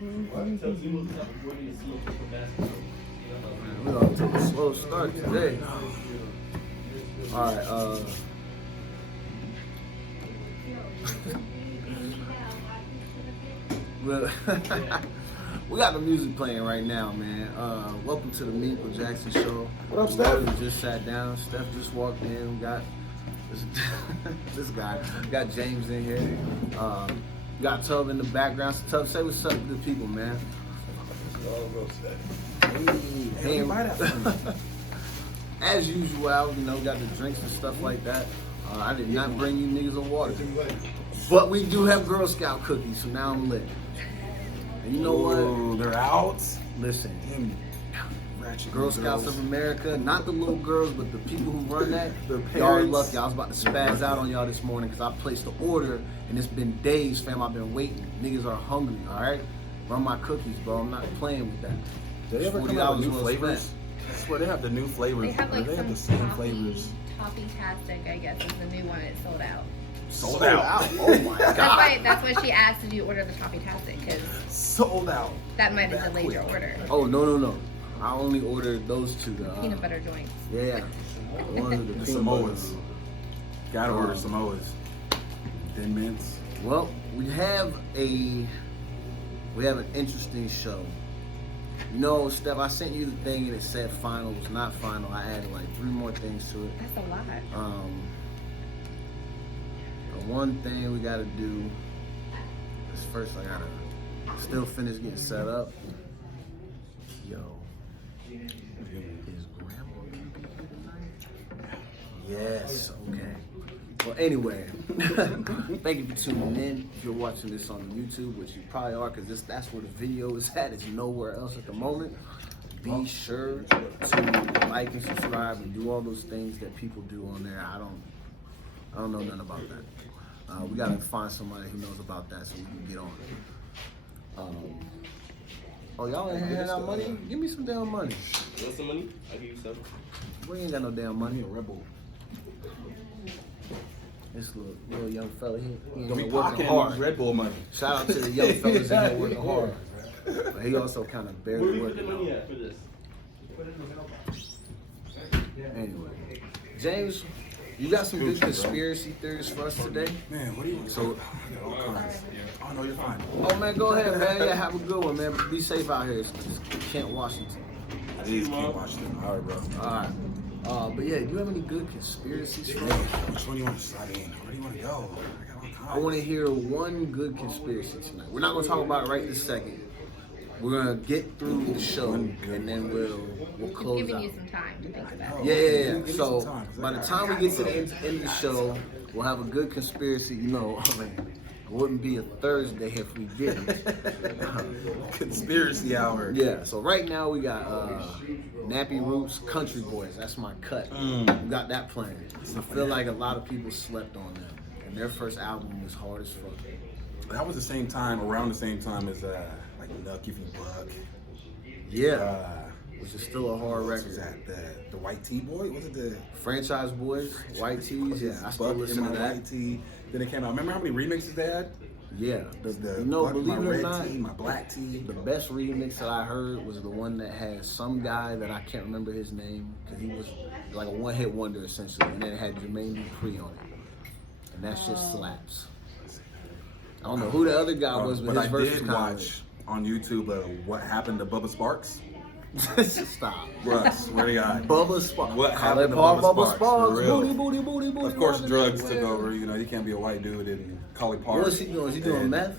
We're gonna take a slow start today. Alright, well, we got the music playing right now, man. Welcome to the Meaningful Jackson Show. What up, Steph? We just sat down. Steph just walked in. We got this guy. We got James in here. Got Tub in the background. So Tub, say what's up to the people, man. Hey, as usual, you know, got the drinks and stuff like that. I did not bring you niggas a water. But we do have Girl Scout cookies, so now I'm lit. And you know what? They're out. Listen, Girl Scouts of America, not the little girls, but the people who run that, y'all are lucky. I was about to spaz out on y'all this morning because I placed the order and it's been days, fam. I've been waiting. Niggas are hungry, all right? Run my cookies, bro. I'm not playing with that. Did they ever come out with new flavors? I swear they have the new flavors. They have like they some have the same toffee, flavors. Toffee-tastic, I guess, is the new one. It's sold out. Sold out. Oh my god. That's why she asked if you order the Toffee-tastic, because Sold out. that might have That delayed your quick. order. Oh no. I only ordered those two. Peanut butter joints. Yeah. One of The the Samoas. Gotta order Samoas. Thin mints. Well, we have an interesting show. You know, Steph, I sent you the thing and it said final. It was not final. I added like 3 more things to it. That's a lot. The one thing we gotta do is first I gotta still finish getting set up. Yo, is Grandma gonna be here tonight? Yes, okay. Well, anyway, thank you for tuning in. If you're watching this on YouTube, which you probably are, because that's where the video is at. It's nowhere else at the moment. Be sure to like and subscribe and do all those things that people do on there. I don't know nothing about that. We gotta find somebody who knows about that so we can get on it. Oh, y'all ain't handing out money? Give me some damn money. You want some money? I'll give you some. We ain't got no damn money. A rebel. This little young fella, he Don't be ain't working pocketing hard. Red Bull money. Shout out to the young fellas in here working hard. But he also kind of Where barely we put the working money hard. at for this? Anyway, James, you got some good conspiracy theories for us today? Man, what do you want? So, I got all kinds. Oh no, you're fine. oh man, go ahead, man. Yeah, have a good one, man. Be safe out here. It's Kent, Washington. I just can't watch them. All right, bro. All right. But yeah, do you have any good conspiracies for us? Which one do you want to start in? Where do you want to go? I got all kinds. I want to hear one good conspiracy tonight. We're not going to talk about it right this second. We're going to get through the show, and then we'll Just close giving out. you some time to think about it. Yeah. Give me So some time, 'cause by I the got- time we get to the end of the show, we'll have a good conspiracy. You know, I mean, it wouldn't be a Thursday if we didn't. Conspiracy hour. Yeah. So right now we got Nappy Roots, Country Boys. That's my cut. We got that playing. I feel like a lot of people slept on them, and their first album was hard as fuck. That was the same time, around the same time as like Nuck If You Buck. Yeah. Which is still a hard What was record. that? The White Tee Boy? Was it the Franchise Boys, White Tees. Yeah, I still Buck listen in to my that. White Tee? Then it came out. Remember how many remixes they had? Yeah. The You know, Buck, believe my it or red not, tee, my black tee. the best remix that I heard was the one that had some guy that I can't remember his name because he was like a one-hit wonder essentially, and then it had Jermaine Dupri on it, and that shit slaps. I don't know who the other guy was, but But his I verse was did kind watch on YouTube What Happened to Bubba Sparks. of stop. Bruh, swear to God. Bubba Sparks. What Call happened it to Paul Bubba Bubba Sparks, Sparks. for real. Booty. Of course, running drugs took everywhere. over. You know, you can't be a white dude and call it park. What is he doing? Is he doing And- meth?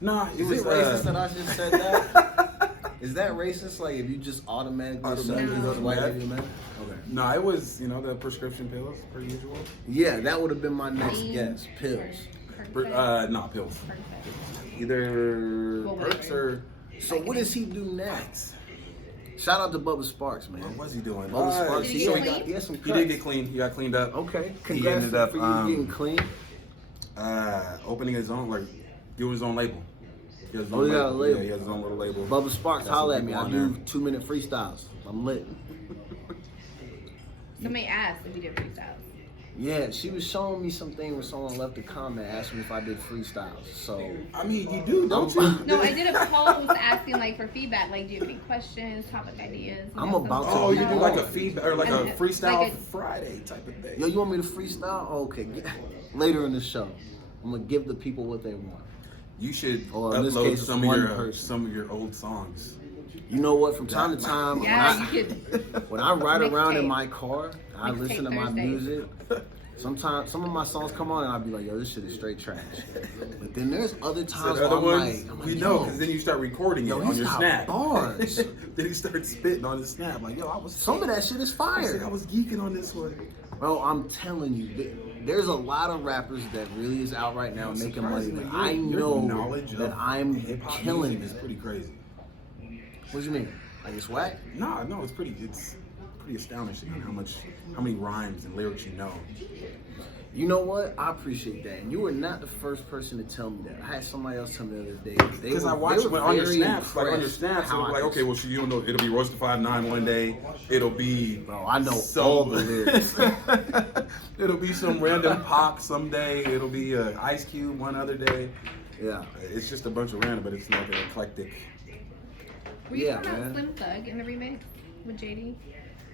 Nah, it Is was it racist that I just said that? Is that racist? Like if you just automatically assume Automatically he's go to white meth? lady meth? Okay. No, it was, you know, the prescription pills, per usual. Yeah, that would have been my next Lean. guess. Pills. Not pills. Perfect. Either Well, perks or. So what does he do next? Shout out to Bubba Sparks, man. What was he doing? Bubba Sparks, Did he he, get ain't got, clean? he had some He cuts. did get clean. He got cleaned up. Okay, He congrats ended up for you getting clean. opening his own, like, doing his own label. He has his Oh, own he got a label. Yeah, he has his own little label. Bubba Sparks, Got some holla at me. people I on do there. 2-minute freestyles. I'm lit. Somebody asked if you did freestyles. Yeah, she was showing me something where someone left a comment asking me if I did freestyles. So I mean, you do, don't you? No, I did a post asking like for feedback. Like, do you have any questions, topic ideas? You I'm know, about something to- Oh, you do like a Oh. feedback or like a And, freestyle like a- Friday type of thing. yo, you want me to freestyle? Okay, later in the show, I'm gonna give the people what they want. You should Or in this upload case, some one of your person. some of your old songs. You know what? From time to time, Yeah, you could. when I ride around in Mixtape. my car, I Mixtape listen to my Thursday. music. Sometimes some of my songs come on and I'll be like, yo, this shit is straight trash. But then there's other So times the where other I'm ones, like, we know yo, because then you start recording Yo, it on he's your got snap. bars. Then he starts spitting on his snap like, yo, I was some of that shit is fire. I was geeking on this one. Bro, I'm telling you, there's a lot of rappers that really is out right now making money that I Your know knowledge that of I'm hip-hop killing music is it. pretty crazy. What do you mean? Like it's whack? No, it's pretty astonishing on how many rhymes and lyrics you know. You know what? I appreciate that. And you were not the first person to tell me that. I had somebody else tell me the other day. Because I watched it on your snaps, it'll be like, okay, well, you don't know, it'll be Royce da 5'9" one day, it'll be, Bro, I know all the lyrics. it'll be some random Pac someday, it'll be Ice Cube one other day. Yeah. It's just a bunch of random, but it's like an eclectic. Were you Yeah, talking about man. Slim Thug in the remix with JD?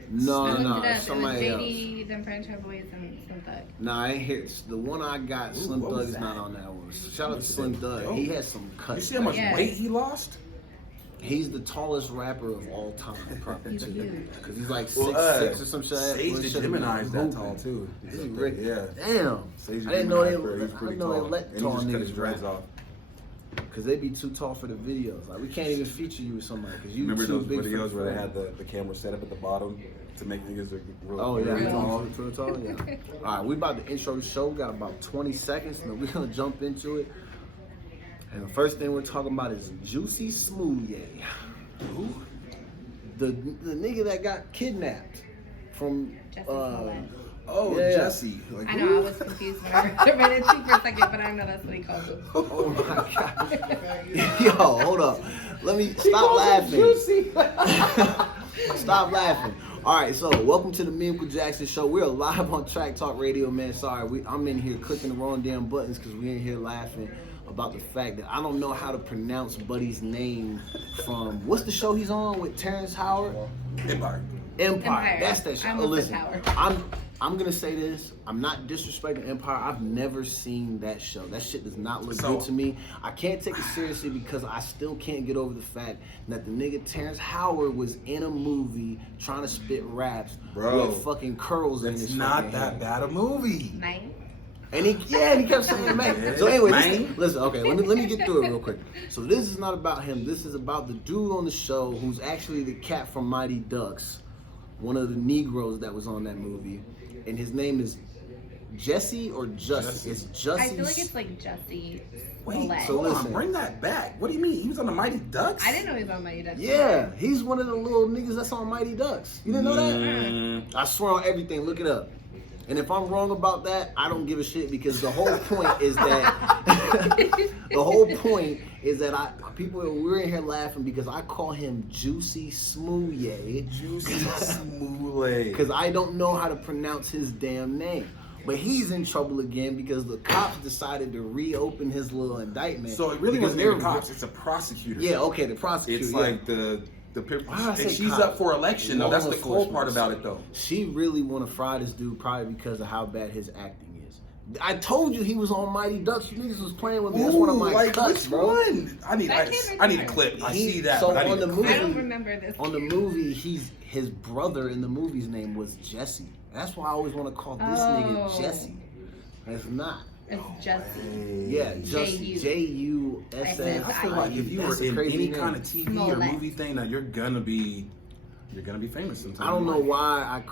No, I looked no, it up. It was somebody else. JD, then Franchise Boys, and Slim Thug. Nah, I ain't hear the one I got. Slim what Thug was is that? not on that one. Shout out to Slim Thug. He has some cuts. You see how much Yeah. weight he lost? He's the tallest rapper of all time, probably He's too. huge. Because he's like Well, 6'6" or some shit. Sage Well, the shit, Gemini is that hooping. tall too. Is he really? Yeah. Damn. Sage the I didn't know Gemini, they. bro, I he's pretty didn't know they tall. let And he tall just cut his niggas dreads rap. off. Because they be too tall for the videos. Like we can't even feature you with somebody because you Remember too those big videos for where they the had the camera set up at the bottom to make niggas look real Oh yeah, Real real tall. Yeah. All right, we about to intro the show. We got about 20 seconds, and then we're gonna jump into it. And the first thing we're talking about is Juicy Smoothie. Who? The nigga that got kidnapped from. Jesse Smollett. Oh, Yeah. Jesse. Like, I know, I was confused when I read it too for a second, but I know that's what he calls it. Oh my god. Yo, hold up. Let me stop laughing. Stop laughing. All right, so welcome to the Me and Uncle Jackson show. We're live on Track Talk Radio, man. Sorry, I'm in here clicking the wrong damn buttons because we're in here laughing about the fact that I don't know how to pronounce Buddy's name from what's the show he's on with Terrence Howard? Empire. Empire. That's that show. I Oh, almost listen, said Howard. I'm gonna say this. I'm not disrespecting Empire. I've never seen that show. That shit does not look So- good to me. I can't take it seriously because I still can't get over the fact that the nigga Terrence Howard was in a movie trying to spit raps Bro, with fucking curls in It's his not fucking that head. bad a movie. Nice. And he kept saying man. Yeah. So anyway, Man. listen, okay, let me get through it real quick. So this is not about him. This is about the dude on the show who's actually the cat from Mighty Ducks, one of the Negroes that was on that movie, and his name is Jesse or Jussie. It's Jussie. I feel like it's like Jesse Wait, Smollett. so hold listen. on, bring that back. What do you mean? He was on the Mighty Ducks? I didn't know he was on Mighty Ducks. Yeah, he's one of the little niggas that's on Mighty Ducks. You didn't know that? Mm, I swear on everything. Look it up. And if I'm wrong about that, I don't give a shit because the whole point is that the whole point is that we're in here laughing because I call him Juicy Smoothie Juicy Smoothie. because I don't know how to pronounce his damn name. But he's in trouble again because the cops decided to reopen his little indictment. So it really because wasn't even the cops. It's a prosecutor. Yeah, okay, the prosecutor. It's yeah. like the Why did I say and she's cops? up for election though. That's Law the cool enforcement. part about it though. She really want to fry this dude probably because of how bad his acting is. I told you he was on Mighty Ducks. You niggas was playing with me. That's one of my like cuts, which bro. one? I need a clip. I see that. So but I on need the a movie, I don't remember this. on the movie, his brother in the movie's name was Jesse. That's why I always want to call this nigga Oh. Jesse. It's not. It's Jesse. Yeah, Jesse. J-U-S-S. I feel like if you were in any kind of TV or Smollett. movie thing, that you're gonna be famous sometime. I don't in know life. why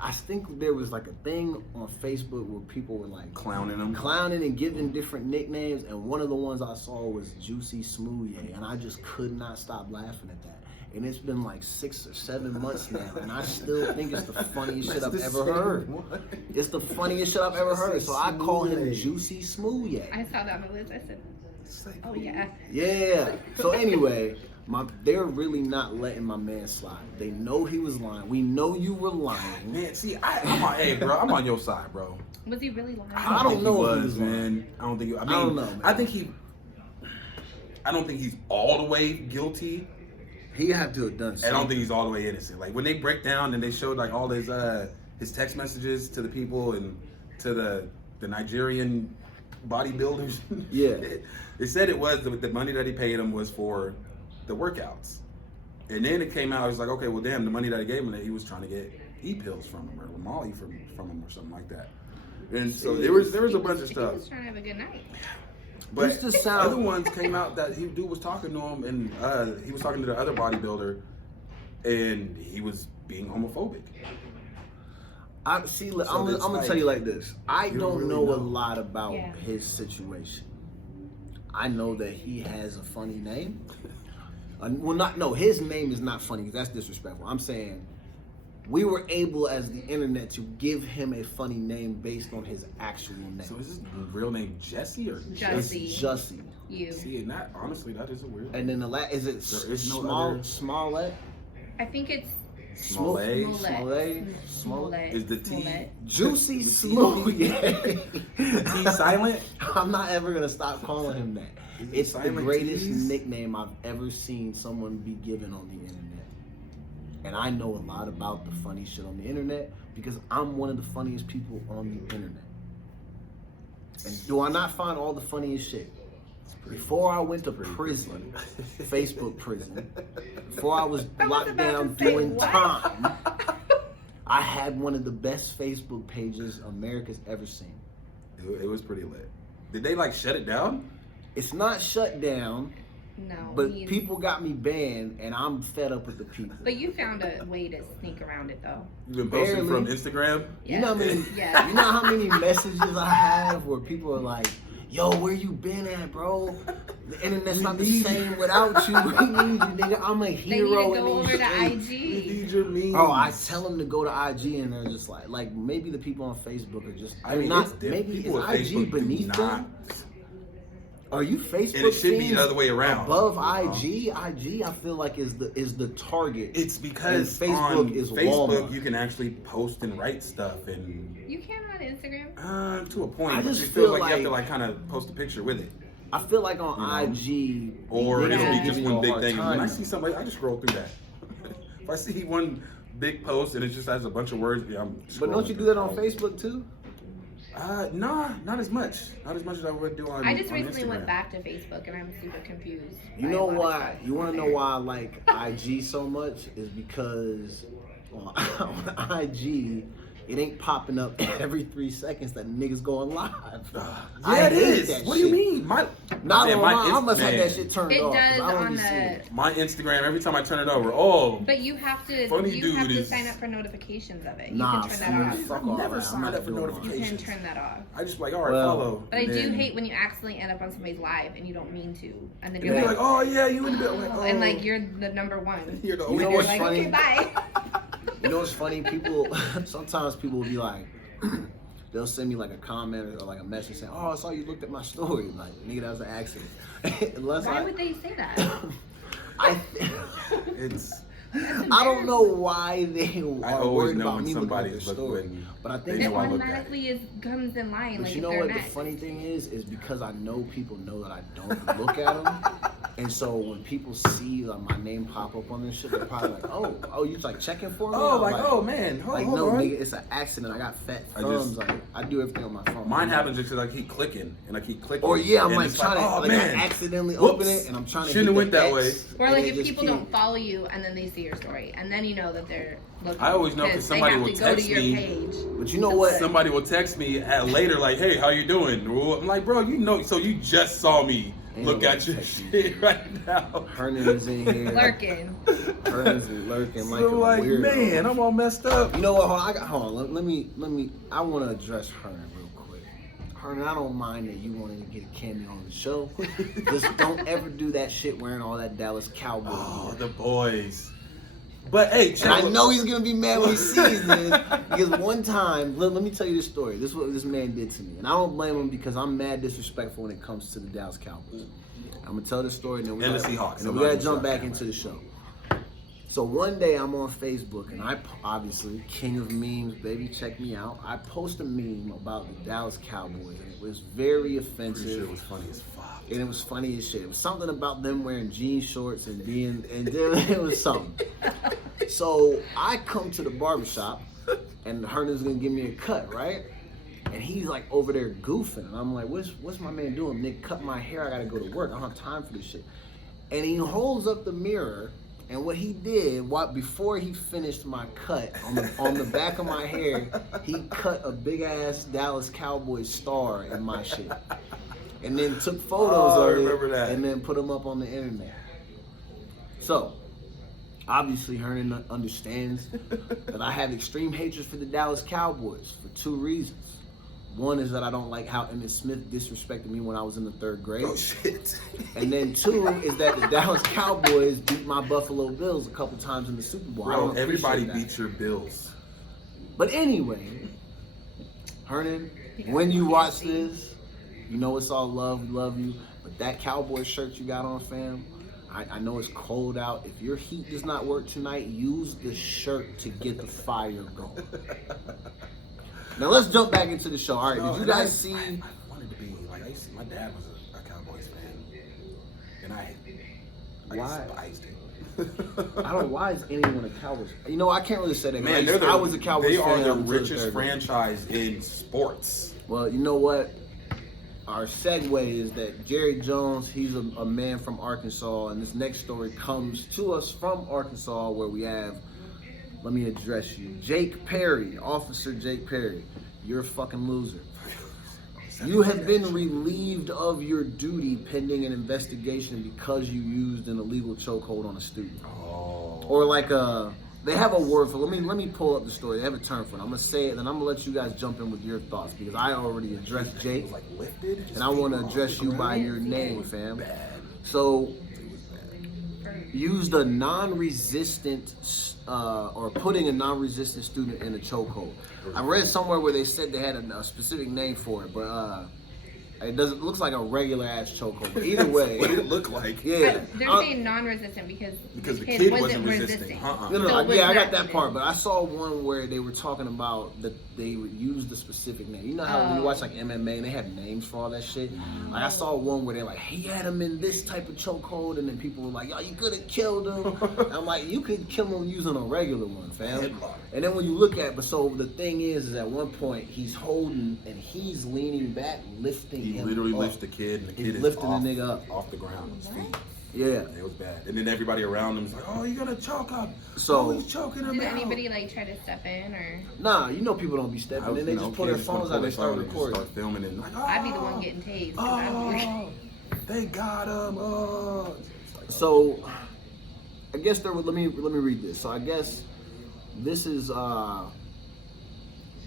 I think there was like a thing on Facebook where people were like Clowning them. clowning and giving different nicknames, and one of the ones I saw was Juicy Smoothie, and I just could not stop laughing at that. And it's been like 6 or 7 months now, and I still think it's the funniest shit I've That's the ever same heard. one. It's the funniest shit I've ever heard, so I call him Juicy Smoothie. I saw that on the list. I said, It's like, oh yeah. Yeah. So anyway, They're really not letting my man slide. They know he was lying. We know you were lying. Man, see, hey, bro, I'm on your side, bro. Was he really lying? I don't know if he was man. I don't think. I don't know, man. I don't think he's all the way guilty. He had to have done something. I don't think he's all the way innocent. Like when they break down and they showed like all his text messages to the people and to the Nigerian bodybuilders. Yeah. It said it was the money that he paid him was for the workouts. And then it came out, it was like, okay, well damn, the money that he gave him, that he was trying to get E-pills from him or Molly from him or something like that. And so there was a bunch of stuff. He was trying to have a good night. But This just sound- other ones came out that dude was talking to him, and he was talking to the other bodybuilder, and he was being homophobic. I'm gonna tell you like this. I you don't really know a know. lot about Yeah. his situation. I know that he has a funny name. His name is not funny. That's disrespectful. I'm saying we were able, as the internet, to give him a funny name based on his actual name. So is his real name Jesse or Jussie. It's Jussie. You. See, and that honestly, that is a weird. And then is it There is no other- Smollett? I think it's Smollett. Smollett. Is the T Smollett. Juicy T Smollett. silent? I'm not ever gonna stop calling him that. Is it It's the silent greatest T's? nickname I've ever seen someone be given on the internet. And I know a lot about the funny shit on the internet because I'm one of the funniest people on the internet. And do I not find all the funniest shit? Before I went to prison, Facebook prison, before I was I was locked about down to say, doing what? time, I had one of the best Facebook pages America's ever seen. It was pretty lit. Did they like shut it down? It's not shut down, No. but he's- people got me banned, and I'm fed up with the people. But you found a way to sneak around it, though. You've been posting Barely. from Instagram. You know how many? Yeah. You know how many messages I have where people are like, "Yo, where you been at, bro? The internet's not the same without you. We need you, nigga. I'm a They need to hero." go in over these to streets." We IG. need your memes. Oh, I tell them to go to IG, and they're just like maybe the people on Facebook are just. I mean, not. it's different. Maybe People is at IG Facebook do beneath not- them? Are you Facebook? And it should be fiends the other way around. Above IG, IG, I feel like is the target. It's because And Facebook on is Facebook Walmart. you can actually post and write stuff, and You can on Instagram. to a point, I but just it feels feel like you have to like- like kind of post a picture with it, I feel like on You know? IG, or they it'll don't be give just you one a big hard thing. When I time. see somebody, I just scroll through that. If I see one big post and it just has a bunch of words, yeah, I'm. But don't scrolling you do through that on it. Facebook too? Nah, not as much. Not as much as I would do on. I just on recently Instagram. went back to Facebook and I'm super confused. You by know a lot of why? stuff You want on to know there. why I like IG so much? Is because on IG, it ain't popping up every 3 seconds that niggas going live. I Yeah, it hate is. that What do you shit. mean? Not man, gonna lie, I Inst- must have man. that shit turned It off. 'cause does I don't on be seeing the. it. My Instagram, every time I turn it over, oh, But you have to. Funny you dude have to is- sign up for notifications of it. You Nah, can turn man, that off. fuck I've all never that. I'm signed not up for doing all that. You can notifications. turn that off. I just like, all right, Well, follow. But I And do then hate when you accidentally end up on somebody's live and you don't mean to, and then And you're they're like, like, oh yeah, you in the bit. Like, oh. and like you're the number one. You're the You only know You're what's like, funny? okay, bye. You know what's funny? People sometimes people will be like, they'll send me like a comment or like a message saying, "Oh, I saw you looked at my story." Like, nigga, that was an accident. Unless Why would they say that? I It's. I don't know why they are always worried know about when me looking at their somebody's story, looking- but I they think It know I looked at automatically comes in line. But like you if know they're what next. the funny thing is because I know people know that I don't look at them, and so when people see like my name pop up on this shit, they're probably like, "Oh, you like checking for me?" Oh, I'm like, oh man, hold like on. no, nigga, it's an accident. I got fat I thumbs. just- Like I do everything on my phone. Mine happens just because I keep clicking and I keep clicking. Or yeah, I'm and like it's trying to, oh like man, I accidentally Whoops. open it, and I'm trying to. Shouldn't hit have the went that X, way. Or and like it if just people keep- don't follow you and then they see your story, and then you know that they're looking. I always know 'cause somebody they have will to go to text your me. page. But you know what? Somebody will text me later, like, "Hey, how you doing?" Well, I'm like, "Bro, you know, so you just saw me Ain't look nobody at your text you. shit right now." Hernan is in here. Lurking. Hernan's lurking like So a like, weirdo. man, I'm all messed up. You know what? Hold on. Let me. I want to address Hernan real quick. Hernan, I don't mind that you wanted to get a cameo on the show. Just don't ever do that shit wearing all that Dallas Cowboy Oh, gear. the boys. But hey, check And I what- know he's gonna be mad when he sees this because one time, let me tell you this story. This is what this man did to me, and I don't blame him because I'm mad disrespectful when it comes to the Dallas Cowboys. I'm gonna tell the story, and then And the Seahawks. and then we gotta jump back into the show. So one day I'm on Facebook, and I obviously king of memes, baby, check me out. I post a meme about the Dallas Cowboys, and it was very offensive. Pretty sure it was funny as fuck. And it was funny as shit. It was something about them wearing jean shorts and being, and it was something. So I come to the barbershop, and Herndon's gonna give me a cut, right? And he's like over there goofing, and I'm like, what's my man doing? Nick, cut my hair. I gotta go to work. I don't have time for this shit. And he holds up the mirror, and what he did, before he finished my cut on the back of my hair, he cut a big ass Dallas Cowboys star in my shit. And then took photos I of remember it that. and then put them up on the internet. So, obviously Hernan understands that I have extreme hatred for the Dallas Cowboys for 2 reasons. One is that I don't like how Emmitt Smith disrespected me when I was in the 3rd grade. Oh shit. And then 2 is that the Dallas Cowboys beat my Buffalo Bills a couple times in the Super Bowl. I Bro, don't everybody appreciate that. beats your Bills. But anyway, Hernan, when you watch this, you know it's all love. We love you. But that Cowboy shirt you got on, fam, I know it's cold out. If your heat does not work tonight, use the shirt to get the fire going. Now let's jump back into the show. All right, did you guys see? I wanted to be like my dad was a Cowboys fan, and I Why? despised him. I don't know, why is anyone a Cowboys? You know, I can't really say that. Man, I was a Cowboys they fan. are the until richest 3rd grade. franchise in sports. Well, you know what? Our segue is that Jerry Jones, he's a man from Arkansas, and this next story comes to us from Arkansas, where we have, let me address you, Jake Perry, Officer Jake Perry. You're a fucking loser. You have been relieved of your duty pending an investigation because you used an illegal chokehold on a student. Oh. Or like they have a word for. Let me pull up the story. They have a term for it. I'm gonna say it, and then I'm gonna let you guys jump in with your thoughts because I already addressed It Jake, was like lifted, and I want to address you by your name, fam. So, used a non-resistant or putting a non-resistant student in a chokehold. I read somewhere where they said they had a specific name for it, but it looks like a regular ass chokehold. But either way, what it looked like. yeah. But they're saying non-resistant because the kid wasn't resisting. resisting. No, So it was yeah, I got not- that part, but I saw one where they were talking about that they would use the specific name. You know how when you watch like MMA and they have names for all that shit? Like I saw one where they're like, he had him in this type of chokehold, and then people were like, yo, you could have killed him. I'm like, you could kill him using a regular one, fam. Headlock. And then when you look at, but so the thing is at one point he's holding and he's leaning back, lifting He him literally up. lifts the kid, and the He's kid is lifting the off, nigga up. off the ground on his feet. Yeah. It was bad. And then everybody around him was like, "Oh, you gotta choke him! So- oh, he's choking him Did out." anybody like try to step in or? Nah, you know people don't be stepping in. They just pull their phones out and start recording. Start filming it. Like, oh, I'd be the one getting tased. 'Cause I'd be like, Oh, they got him. Oh. So, I guess there would let me read this. So I guess this is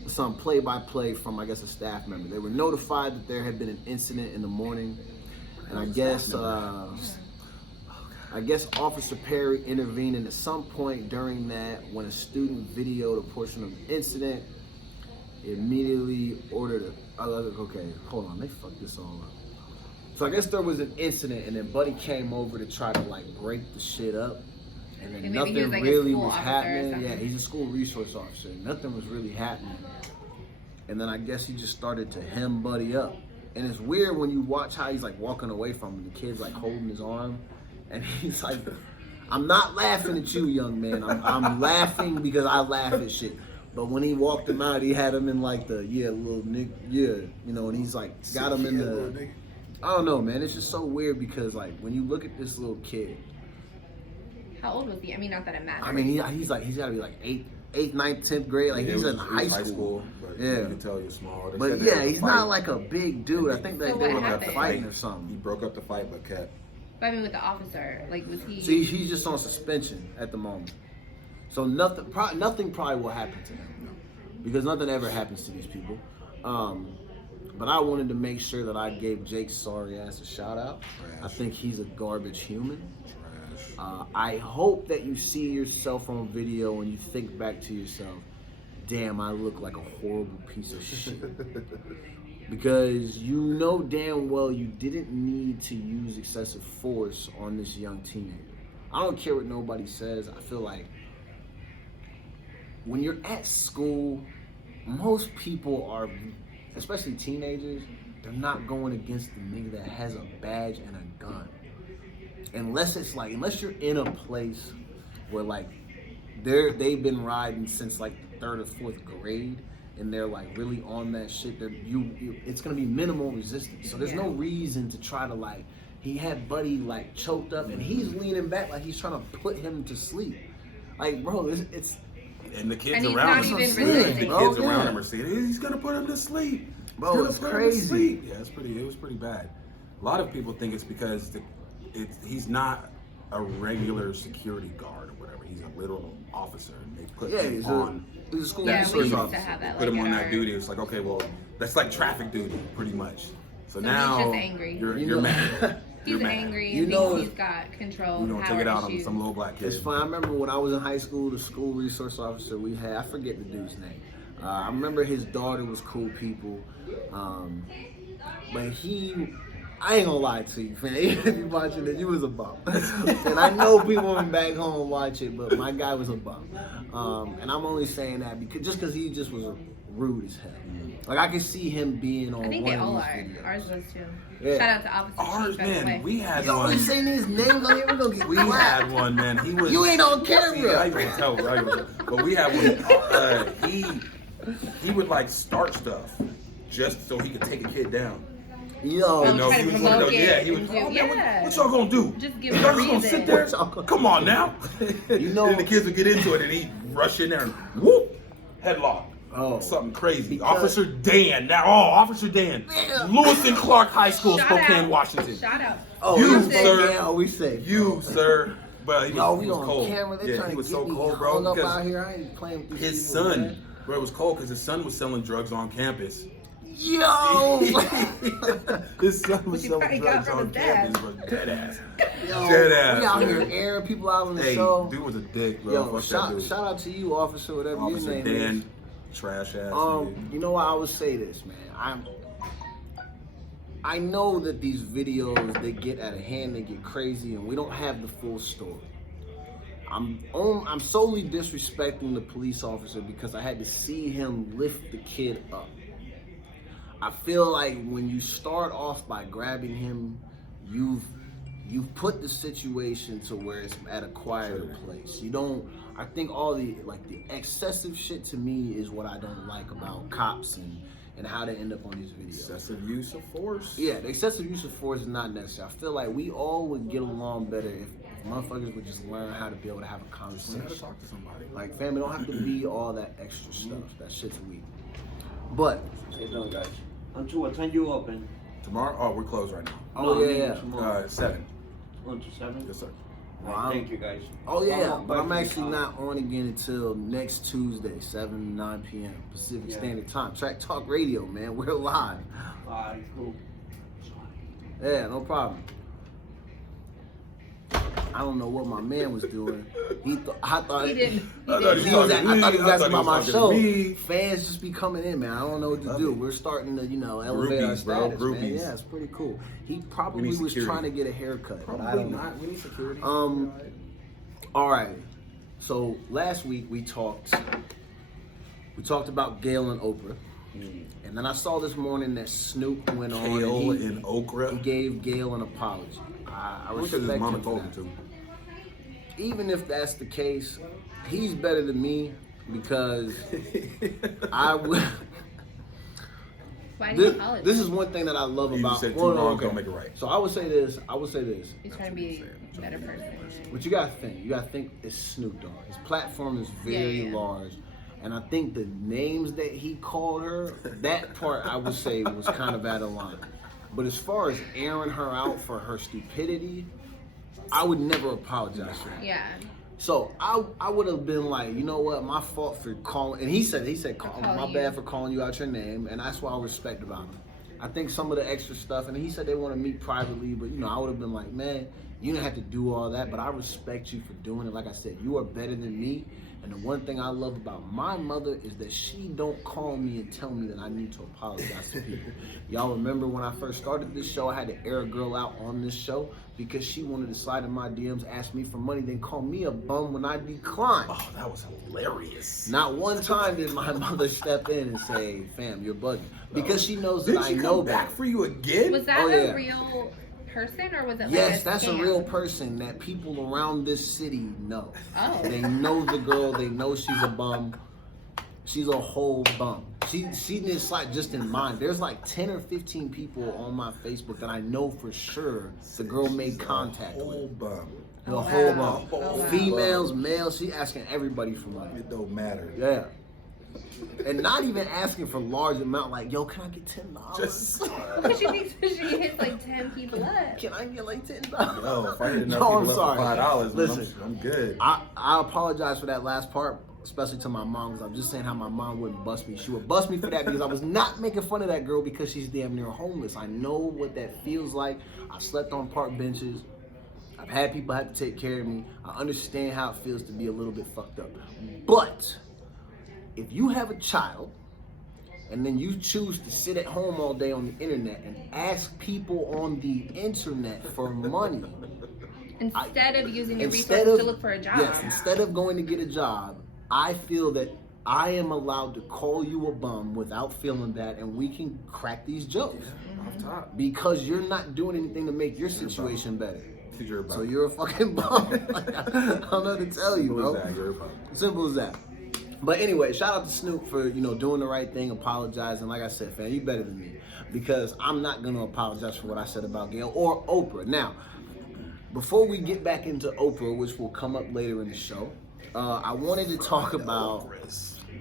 some play-by-play from I guess a staff member. They were notified that there had been an incident in the morning, and I guess Officer Perry intervened, and at some point during that, when a student videoed a portion of the incident, he immediately ordered okay, hold on, they fucked this all up. So I guess there was an incident, and then Buddy came over to try to like break the shit up, and then And maybe he nothing was, like, a really school was officer or happening. something. Yeah, he's a school resource officer. Nothing was really happening, and then I guess he just started to hem Buddy up, and it's weird when you watch how he's like walking away from him. The kid's like holding his arm, and he's like, "I'm not laughing at you, young man. I'm laughing because I laugh at shit." But when he walked him out, he had him in like the little nigga, you know, and he's like got him in the. I don't know, man. It's just so weird because like when you look at this little kid, How old was he? I mean, not that it matters. I mean, he's got to be like 8th, 9th, 10th grade. Like Yeah, he's it in was high school. but Yeah. you can tell you're small. They But said there yeah, was a he's fight. not like a big dude. I think that So they what were like happened? fighting or He something. broke up the fight, but kept. But I mean, with the officer, like, was he? So he's just on suspension at the moment. So nothing probably will happen to him because nothing ever happens to these people. But I wanted to make sure that I gave Jake's sorry ass a shout out. I think he's a garbage human. I hope that you see yourself on video and you think back to yourself, damn, I look like a horrible piece of shit. Because you know damn well you didn't need to use excessive force on this young teenager. I don't care what nobody says. I feel like when you're at school, most people are, especially teenagers, they're not going against the nigga that has a badge and a gun. Unless you're in a place where like they've been riding since like the 3rd or 4th grade and they're like really on that shit, it's gonna be minimal resistance. So there's no reason to try to like, he had Buddy like choked up and he's leaning back like he's trying to put him to sleep. Like, bro, it's and the kids And he's around not him, even the resisting. kids around him are saying, he's gonna put him to sleep. Bro, it's crazy. Yeah, it was pretty bad. A lot of people think it's because he's not a regular security guard or whatever. He's a literal officer. And they put him on. He's a school Yeah, we resource used to officer. have that. Put him like, on at that our- duty. It's like, okay, well, that's like traffic duty, pretty much. So So now he's just angry. you're mad. He's You're mad. angry You and know- thinks he's got control. You don't power take it out on issues. some little black kid. It's fine. I remember when I was in high school, the school resource officer we had, I forget the dude's name. I remember his daughter was cool people. But I ain't gonna lie to you, man. If you watching it, you was a bum. And I know people from back home watch it, but my guy was a bum. And I'm only saying that because he just was rude as hell. Like I can see him being on I think one they of all these are. videos. Ours was too. Yeah. Shout out to Officer Ours, Chief, by the way. man, we had Yo, one. we saying these names on here, we're gonna get We clapped. had one, man. He was. You ain't on See, I camera. ain't gonna tell, bro. But we had one. He would like start stuff just so he could take a kid down. Yo, Oh, You know, try to he was provoke one of those. it Yeah, he was. and Oh, do- man, yeah. what y'all gonna do? Just give Y'all him a just gonna reason. sit there? What y'all gonna Come on now. You know- and the kids would get into it, and he'd rush in there and whoop, headlock. Oh. Something crazy. Because- Officer Dan. Now, Officer Dan. Lewis and Clark High School, Shout Spokane, out. Washington. Shout out. Oh, You, we Listen, sir. Yeah, we safe. You, sir. But he Yo, was, we he was on cold. camera. They Yeah, trying he to was get so me cold, bro. hung up because out here. I ain't playing with these his people, son, man. bro, it was cold because his son was selling drugs on campus. Yo, His son was He selling probably got drugs from on his dad. campus, bro. Dead ass. yo, Dead ass, we out man. here airing people out on the Hey, show. dude was a dick, bro. Yo, Fuck that shout dude. out to you, officer, whatever Officer your name Dan, is. trash ass. nigga. You know what? I would say this, man. I know that these videos they get out of hand, they get crazy, and we don't have the full story. I'm solely disrespecting the police officer because I had to see him lift the kid up. I feel like when you start off by grabbing him, you've put the situation to where it's at a quieter place. You don't. I think all the excessive shit to me is what I don't like about cops and how they end up on these videos. Excessive use of force. Yeah, the excessive use of force is not necessary. I feel like we all would get along better if motherfuckers would just learn how to be able to have a Learn conversation. how to talk to somebody. Like, fam, it don't have to be all that extra stuff. That shit's weak. But, Hey, no, guys. Until what time you open? Tomorrow? Oh, we're closed right now. oh No, I mean yeah. tomorrow. 7. 1 to 7? Yes, sir. Well, Right, I'm- thank you, guys. Oh yeah, I'm but I'm back to actually the not on again until next Tuesday, 7 to 9 p.m. Pacific Yeah. Standard Time. Track Talk Radio, man. We're live. Bye. Cool. Yeah, no problem. I don't know what my man was doing. I thought He didn't. I thought he was asking about my talking to show. me. Fans just be coming in, man. I don't know what to Love do. it. We're starting to, elevate our Groupies, bro. status, man. Groupies. Yeah, it's pretty cool. He We probably need was security. trying to get a haircut, but I Probably don't know. not. We need security. All right. So last week we talked about Gail and Oprah, and then I saw this morning that Snoop went on Kale and and okra. he gave Gail an apology. I Because respect his mama him told for him that. to. Even if that's the case, he's better than me because I would. Why do you This, apologize? this is one thing that I love You about. just said two well, no, wrongs okay. don't make it right. So I would say this. He's trying to be a better person. But you gotta think it's Snoop Dogg. His platform is very Yeah. large. And I think the names that he called her, that part I would say was kind of out of line. But as far as airing her out for her stupidity, I would never apologize for that. Yeah. So I would have been like, you know what, my fault for calling. And he said, calling my you. bad for calling you out your name. And that's what I respect about him. I think some of the extra stuff, and he said they want to meet privately, but I would have been like, man, You didn't have to do all that, but I respect you for doing it. Like I said, you are better than me. And the one thing I love about my mother is that she don't call me and tell me that I need to apologize to people. Y'all remember when I first started this show, I had to air a girl out on this show because she wanted to slide in my DMs, ask me for money, then call me a bum when I declined. Oh, that was hilarious. Not one time did my mother step in and say, fam, you're bugging. Because she knows that Did I she know come back better. for you again? Was that Oh, yeah. a real person or was it Yes, like a that's a scam? real person that people around this city know. Oh. They know the girl. They know she's a bum. She's a whole bum. She didn't slide just in mine. There's like 10 or 15 people on my Facebook that I know for sure the girl made contact Whole with. bum. The Oh, whole wow. bum. Oh, wow. Females, males. She asking everybody for money. It don't matter. Yeah. And not even asking for large amount. Like, yo, can I get $10? Just Because she thinks she hits like 10 people up. Can I get like $10? yo, if I hit enough No, I'm people sorry. up for $5, Listen, man, I'm good. I apologize for that last part, especially to my mom, because I'm just saying how my mom wouldn't bust me. She would bust me for that because I was not making fun of that girl because she's damn near homeless. I know what that feels like. I slept on park benches. I've had people have to take care of me. I understand how it feels to be a little bit fucked up. But if you have a child and then you choose to sit at home all day on the internet and ask people on the internet for money, Instead of using your instead resources of to look for a job. yes, instead of going to get a job, I feel that I am allowed to call you a bum without feeling that, and we can crack these jokes Off top. because you're not doing anything to make your situation better. You're a bum. So you're a fucking bum. Like, I don't know what to tell you, Simple bro. as that, you're a bum. Simple as that. But anyway, shout out to Snoop for, doing the right thing, apologizing. Like I said, fam, you better than me. Because I'm not going to apologize for what I said about Gayle or Oprah. Now, before we get back into Oprah, which will come up later in the show, I wanted to talk about,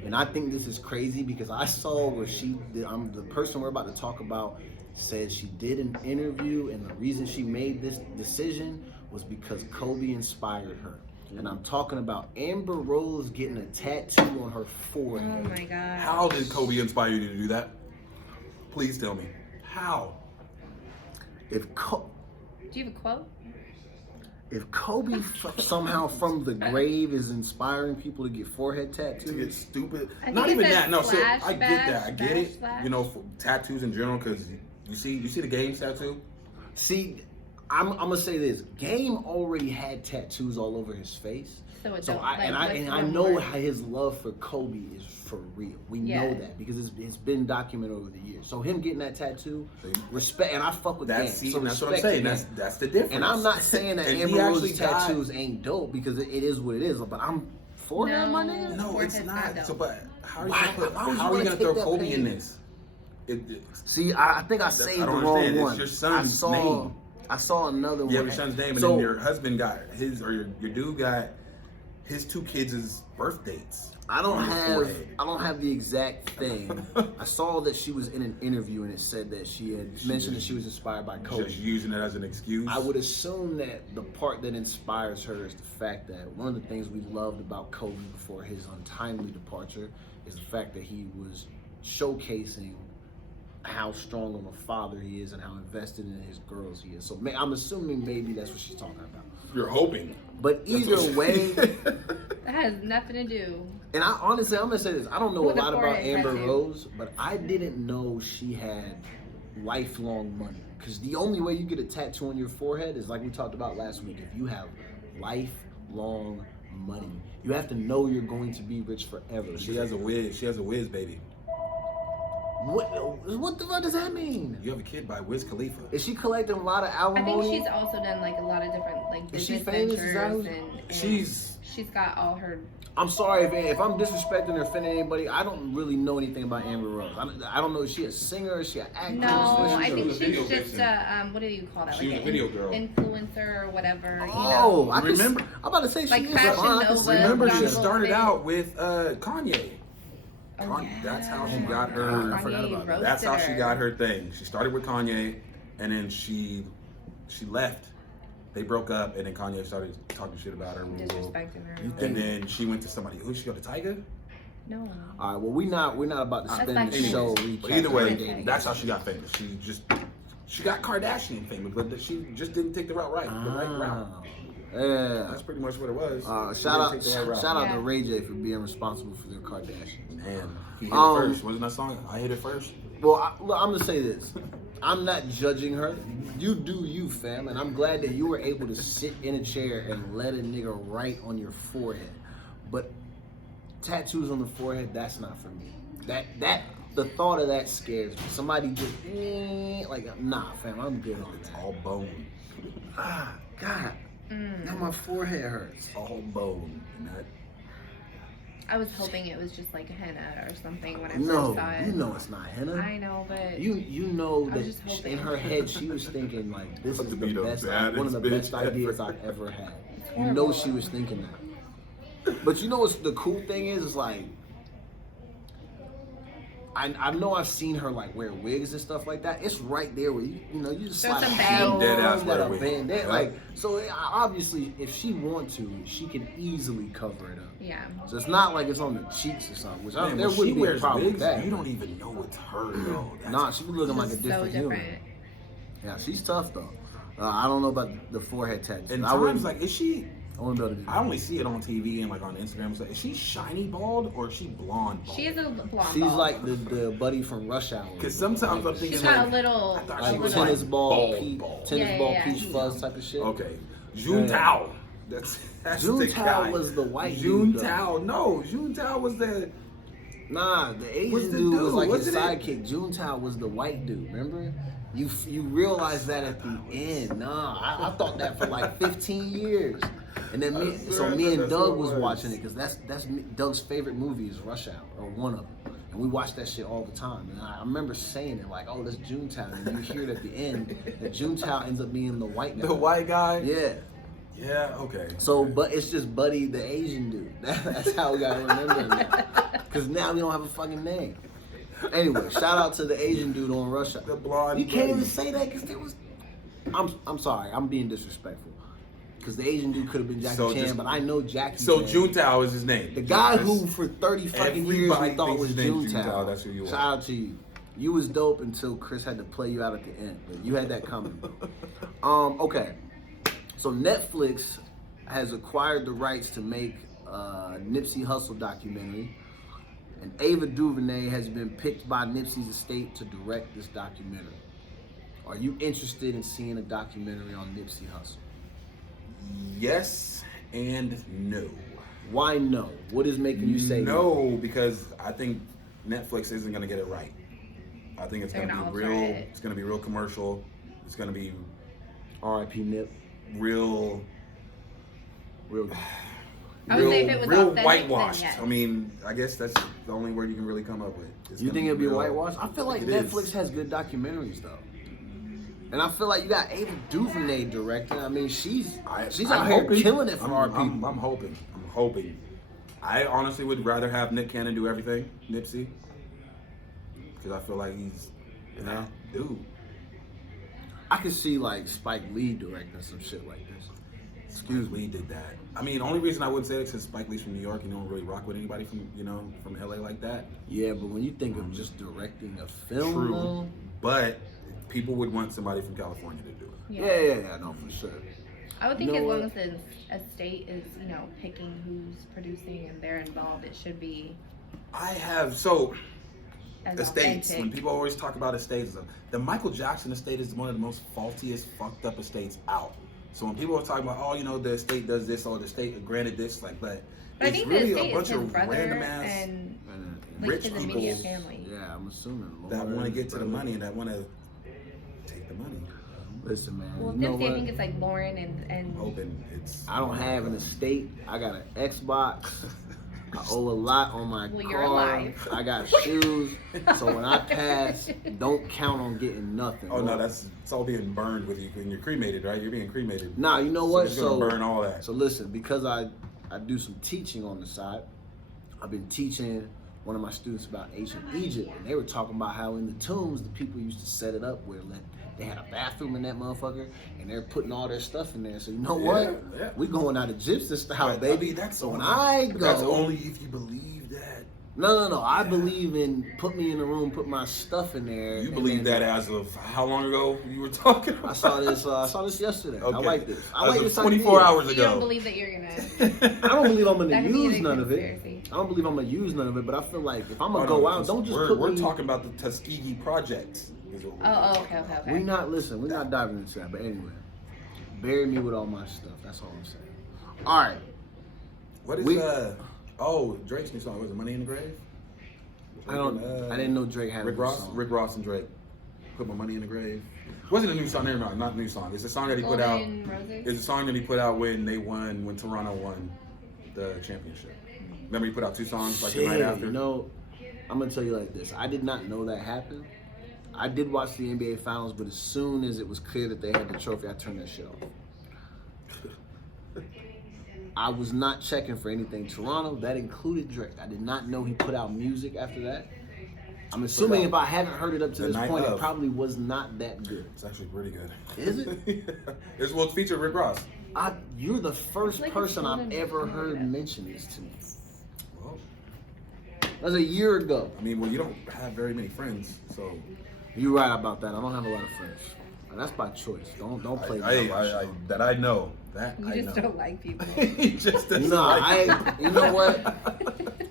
and I think this is crazy because I saw where the person we're about to talk about said she did an interview and the reason she made this decision was because Kobe inspired her. And I'm talking about Amber Rose getting a tattoo on her forehead. Oh my god. How did Kobe inspire you to do that? Please tell me. How? If Do you have a quote? If Kobe somehow from the grave is inspiring people to get forehead To get tattoos, stupid? I think Not it even says that. No, so slash, I get bash, that. I get bash, it. slash. For tattoos in general, because you see the Games tattoo. see, I'm gonna say this: Game already had tattoos all over his face. So it So don't, I like, I what's know more? how his love for Kobe is for real. We Yeah. know that because it's been documented over the years. So him getting that tattoo, See? respect, and I fuck with That's Game. So that's what I'm respect saying. to That's Game. that's the difference. And I'm not saying that And he Amber actually Rose's got- tattoos ain't dope because it is what it is. But I'm forehead, my nigga. No, it's Forehead's not. not So, dope. but how are you Why- gonna, why would you how are you wanna gonna throw take that Kobe in pain? this? See, I think I saved I the don't wrong understand. It's one. your son's name. I saw another one. You have your son's name, and So, then your husband got his, or your dude got his two kids' birth dates. I don't on his have forehead. the exact thing. I saw that she was in an interview and it said that she had mentioned that she was inspired by Kobe. Just using it as an excuse. I would assume that the part that inspires her is the fact that one of the things we loved about Kobe before his untimely departure is the fact that he was showcasing how strong of a father he is and how invested in his girls he is. So I'm assuming maybe that's what she's talking about. You're hoping. But either way, That has nothing to do. and I honestly, I'm gonna say this: I don't know With a a lot about forehead Amber tattoo. Rose, but I didn't know she had lifelong money. Because the only way you get a tattoo on your forehead is like we talked about last week. If you have lifelong money, you have to know you're going to be rich forever. She has a Wiz. She has a Wiz baby. What the fuck does that mean? You have a kid by Wiz Khalifa. Is she collecting a lot of I alimony? think she's also done like a lot of different like Is she business famous? Is that ventures who- and She's got all her. I'm sorry if I'm disrespecting or offending anybody. I don't really know anything about Amber Rose. I don't know. Is she a singer? Is she an actress? No, What is she I doing? think a video she's just vixen. what do you call that? She was like a video girl. influencer or whatever. Oh, I Remember- I'm about to say she Like is. Fashion I can Nova, see- remember John she Little started Thing. out with Kanye. Oh, yeah. That's how she got her. I forgot about that. That's how roasted she her. got her thing. She started with Kanye, and then she left. They broke up, and then Kanye started talking shit about her. Disrespecting her. You think- And then she went to somebody. Who did she go to? Tyga? No. All right. Well, we're not about to That's spend like the show famous. recapping. But either way, dating. that's how she got famous. She just She got Kardashian famous, but she just didn't take the route right. The right route. Yeah. That's pretty much what it was. She Shout didn't out, take the right route. shout out to Yeah. Ray J for being responsible for the Kardashians. Man, he hit it Um, first. Wasn't that song? I hit it first. Well, look, I'm gonna say this. I'm not judging her. You do you, fam, and I'm glad that you were able to sit in a chair and let a nigga write on your forehead. But tattoos on the forehead, that's not for me. The thought of that scares me. Somebody just like, nah, fam, I'm good on It's that. all bone. Ah, God, now my forehead hurts. It's all bone. Not I was hoping it was just like henna or something when I No, first saw it. you know it's not henna. I know, but You know I was that just hoping. in her head she was thinking like this About is to the be the best, baddest one of the best bitch ever. ideas I've ever had. You know horrible. she was thinking that. But you know what's the cool thing is like I know I've seen her like wear wigs and stuff like that. It's right there where you know just Throw slide a some hat bangs. on, Dead ass got wear a wig. bandana, Yeah. like so. Obviously, if she want to, she can easily cover it up. yeah. So it's not like it's on the cheeks or something. Which Man, there when she wouldn't be a wears problem with wigs, that. you don't even know it's her though. That's Nah, she be looking like a It's different so human. different. Yeah, she's tough though. I don't know about the forehead tattoos. And I wouldn't times like, is she? I wouldn't be able to do I that. only see it on TV and like on Instagram. And stuff. Is she shiny bald or is she blonde bald? She is a blonde. She's ball. like the buddy from Rush Hour. Because sometimes I'm thinking She's got like, a little. I thought like she was tennis like ball, bald. tennis Yeah, ball, yeah, peach yeah. fuzz type of shit. Okay, Jun Yeah. Tao. That's Jun the Tao guy. was the white Jun dude, though. Tao. No, Jun Tao was the. Nah, the Asian What's the dude was dude? like his Wasn't it? sidekick. Juntao was the white dude. Remember? You realize that at the end. Nah, I thought that for like 15 years. And then me and Doug was watching it because that's Doug's favorite movie is Rush Hour, or one of them. And we watch that shit all the time. And I remember saying it like, oh, that's Juntao. And you hear it at the end that Juntao ends up being the white guy. The white guy? Yeah. Yeah, okay. So, but it's just Buddy, the Asian dude. That's how we gotta remember him. Because now we don't have a fucking name. Anyway, shout out to the Asian dude on Rush Hour. The blonde. You can't buddy. even say that because there was. I'm sorry, I'm being disrespectful. Because the Asian dude could have been Jackie So Chan, just- but I know Jackie. So Chan. Jun Tao is his name. The guy That's- who for 30 fucking years Everybody we thought thinks was his name's Juntao. Juntao, that's who you are. Shout out to you. You was dope until Chris had to play you out at the end. But you had that coming. Okay. So Netflix has acquired the rights to make a Nipsey Hussle documentary. And Ava DuVernay has been picked by Nipsey's estate to direct this documentary. Are you interested in seeing a documentary on Nipsey Hussle? Yes and no. Why no? What is making you say no? Because I think Netflix isn't going to get it right. I think it's They're going to gonna be alter real. it. It's going to be real commercial. It's going to be R.I.P. Nip. real. Real. I would say if it was real authentic, then whitewashed. yes. I mean, I guess that's the only word you can really come up with. It's You gonna think it'll be real- whitewashed? I feel like It Netflix is. has good documentaries though. And I feel like you got Ava DuVernay directing. I mean, she's I'm out here hoping- killing it for our I'm people. I'm hoping. I honestly would rather have Nick Cannon do everything, Nipsey, because I feel like he's that dude. I could see like Spike Lee directing some shit like this. Excuse Spike me. Lee did that. I mean, only reason I wouldn't say it is because Spike Lee's from New York and you don't really rock with anybody from LA like that. Yeah, but when you think of just directing a film, True, though, but people would want somebody from California to do it. yeah, no, for sure. I would think You as know long what? as the estate is, picking who's producing and they're involved, it should be I have so as estates. When authentic. people always talk about estates, the Michael Jackson estate is one of the most faultiest, fucked up estates out. So when people are talking about, oh, the estate does this or the estate granted this, like, but But I it's think really the a estate bunch is his of brother random ass and like rich his people immediate family. Yeah, I'm assuming. that Lord, want to get to the brother. money and that want to take the money. Listen, man. Well, you know Nipsey, I what? think it's like Lauren and I'm hoping it's. I don't have an estate. I got an Xbox. I owe a lot on my Well, car. you're alive. I got shoes. So when I pass, don't count on getting nothing. Oh no, it's all being burned with you when you're cremated, right? You're being cremated. Nah, you know what? It's gonna burn all that. So listen, because I do some teaching on the side, I've been teaching one of my students about ancient Egypt, and they were talking about how in the tombs the people used to set it up where they had a bathroom in that motherfucker, and they're putting all their stuff in there. So you know what? Yeah. We going out Egyptian style, But, baby. that's so when only- I but go, that's only if you believe that No. I believe in put me in the room, put my stuff in there. You and believe then- that as of how long ago you were talking about? I saw this yesterday. I Okay. like this. I As like of this 24 idea. hours So you don't ago. believe that you're gonna. I don't believe I'm gonna That'd be use the none of it. conspiracy. I don't believe I'm gonna use none of it, but I feel like if I'm gonna Hold go on, out, don't just we're, put we're me. talking about the Tuskegee projects. Is what we're Oh, talking okay. about. We're not diving into that. But anyway, bury me with all my stuff. That's all I'm saying. All right. What is We- Drake's new song? Was it Money in the Grave? I didn't know Drake had Rick a new Ross, song. Rick Ross and Drake. Put my money in the grave. Wasn't a new song. Never mind, not a new song. It's a song that he put out. Golden Roses? It's a song that he put out when Toronto won the championship. Remember he put out 2 songs like the night Shit, after. you know, I'm gonna tell you like this. I did not know that happened. I did watch the NBA Finals, but as soon as it was clear that they had the trophy, I turned that shit off. I was not checking for anything Toronto. That included Drake. I did not know he put out music after that. I'm assuming if I haven't heard it up to The this night point, it of. probably was not that good. It's actually pretty good. Is it? It's featured Rick Ross. You're the first Like person it's I've golden. ever heard mention this to me. Well, That was a year ago. I mean, you don't have very many friends, so You're right about that. I don't have a lot of friends. And that's by choice. Don't play me on my show. that I know. That You I just know. don't like people. He just doesn't No, like you know what?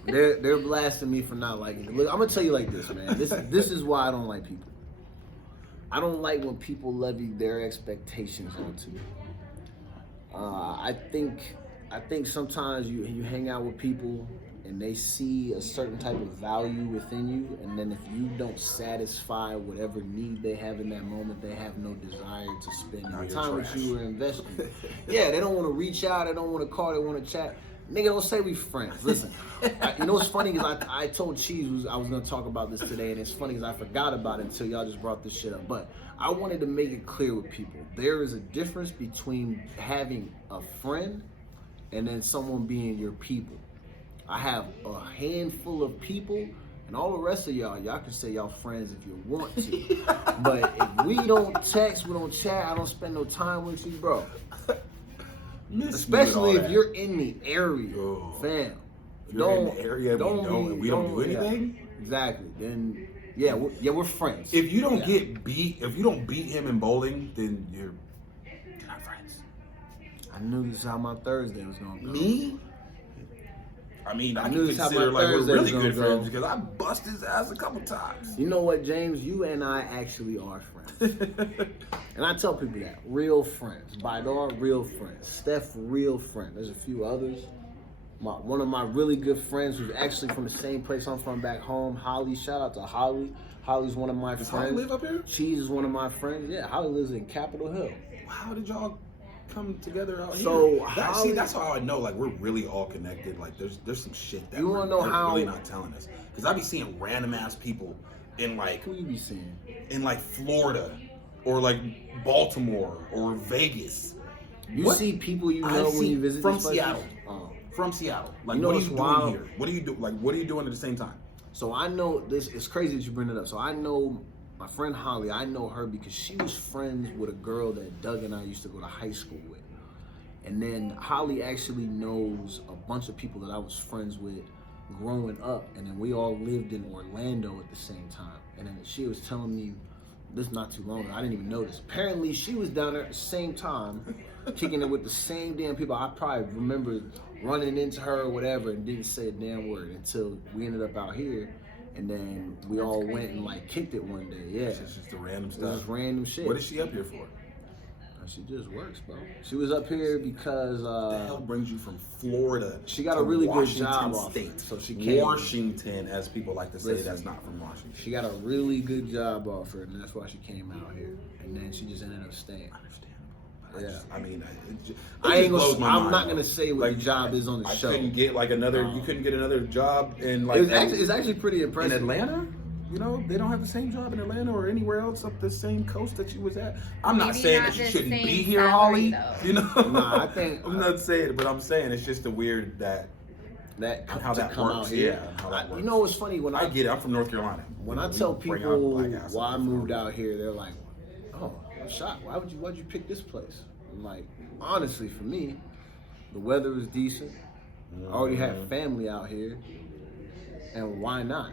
They're blasting me for not liking it. Look, I'm gonna tell you like this, man. This is why I don't like people. I don't like when people levy their expectations onto me. I think sometimes you hang out with people and they see a certain type of value within you, and then if you don't satisfy whatever need they have in that moment, they have no desire to spend Now the you're time with trash. you or invest in you. Yeah, they don't want to reach out, they don't want to call, they want to chat. Nigga, don't say we friends. Listen, you know what's funny is I told Cheese I was gonna talk about this today, and it's funny because I forgot about it until y'all just brought this shit up. But I wanted to make it clear with people. There is a difference between having a friend and then someone being your people. I have a handful of people, and all the rest of y'all can say y'all friends if you want to. But if we don't text, we don't chat, I don't spend no time with you, bro. Especially if you're in the area, Oh. fam. If you're in the area and we don't do anything? Yeah, exactly. Then we're friends. If you don't Yeah. beat him in bowling, then you're not friends. I knew this is how my Thursday was gonna go. Me? I mean, I knew can this how consider my like we're Thursday really was good gonna go. friends because I bust his ass a couple times. You know what, James? You and I actually are friends. And I tell people that. Real friends. Baidar, real friends. Steph, real friend. There's a few others. One of my really good friends who's actually from the same place I'm from back home, Holly. Shout out to Holly. Holly's one of my Does friends. Holly live up here? Cheese is one of my friends. Yeah, Holly lives in Capitol Hill. How did y'all come together out So, here? Holly- That's how I know like we're really all connected. Like there's some shit that You wanna know they're how- really not telling us. Because I be seeing random ass people in like Who you be seeing? Florida or like Baltimore or Vegas. You What? see people you I know when see you visit from these places? Seattle. Oh. From Seattle. Like You know what are what's you doing wild? here? What do you do? Like what are you doing at the same time? So I know this. It's crazy that you bring it up. So I know my friend Holly. I know her because she was friends with a girl that Doug and I used to go to high school with. And then Holly actually knows a bunch of people that I was friends with growing up. And then we all lived in Orlando at the same time. And then she was telling me this not too long ago. I didn't even know this. Apparently she was down there at the same time, kicking it with the same damn people. I probably remember running into her or whatever and didn't say a damn word until we ended up out here. And then we all went and like kicked it one day. Yeah. It's just the random It was stuff. just random shit. What is she up here for? She just works, bro. She was up here because The hell brings you from Florida? she got to a really good Washington job off State. it, so she came. Washington, as people like to say, Listen. that's not from Washington. She got a really good job offer, and that's why she came out here. And then she just ended up staying. Understandable. Yeah. I mean, I ain't blows gonna. my I'm mind, not though. gonna say what the job is on the I show. couldn't get like another. You couldn't get another job in like It's actually pretty in impressive. Atlanta. You know, they don't have the same job in Atlanta or anywhere else up the same coast that you was at. I'm not Maybe saying not that you the shouldn't same be here, salary, Holly. though. You know, Nah, I think- I'm not saying it, but I'm saying it's just a weird that That how to that come works. out here. Yeah, how that You works. know what's funny when I get it. I'm from North Carolina. When I We tell bring people our black ass why I up. moved out here, they're like, "Oh, I'm shocked. Why'd you pick this place?" I'm like, honestly, for me, the weather is decent. I already had family out here. And why not?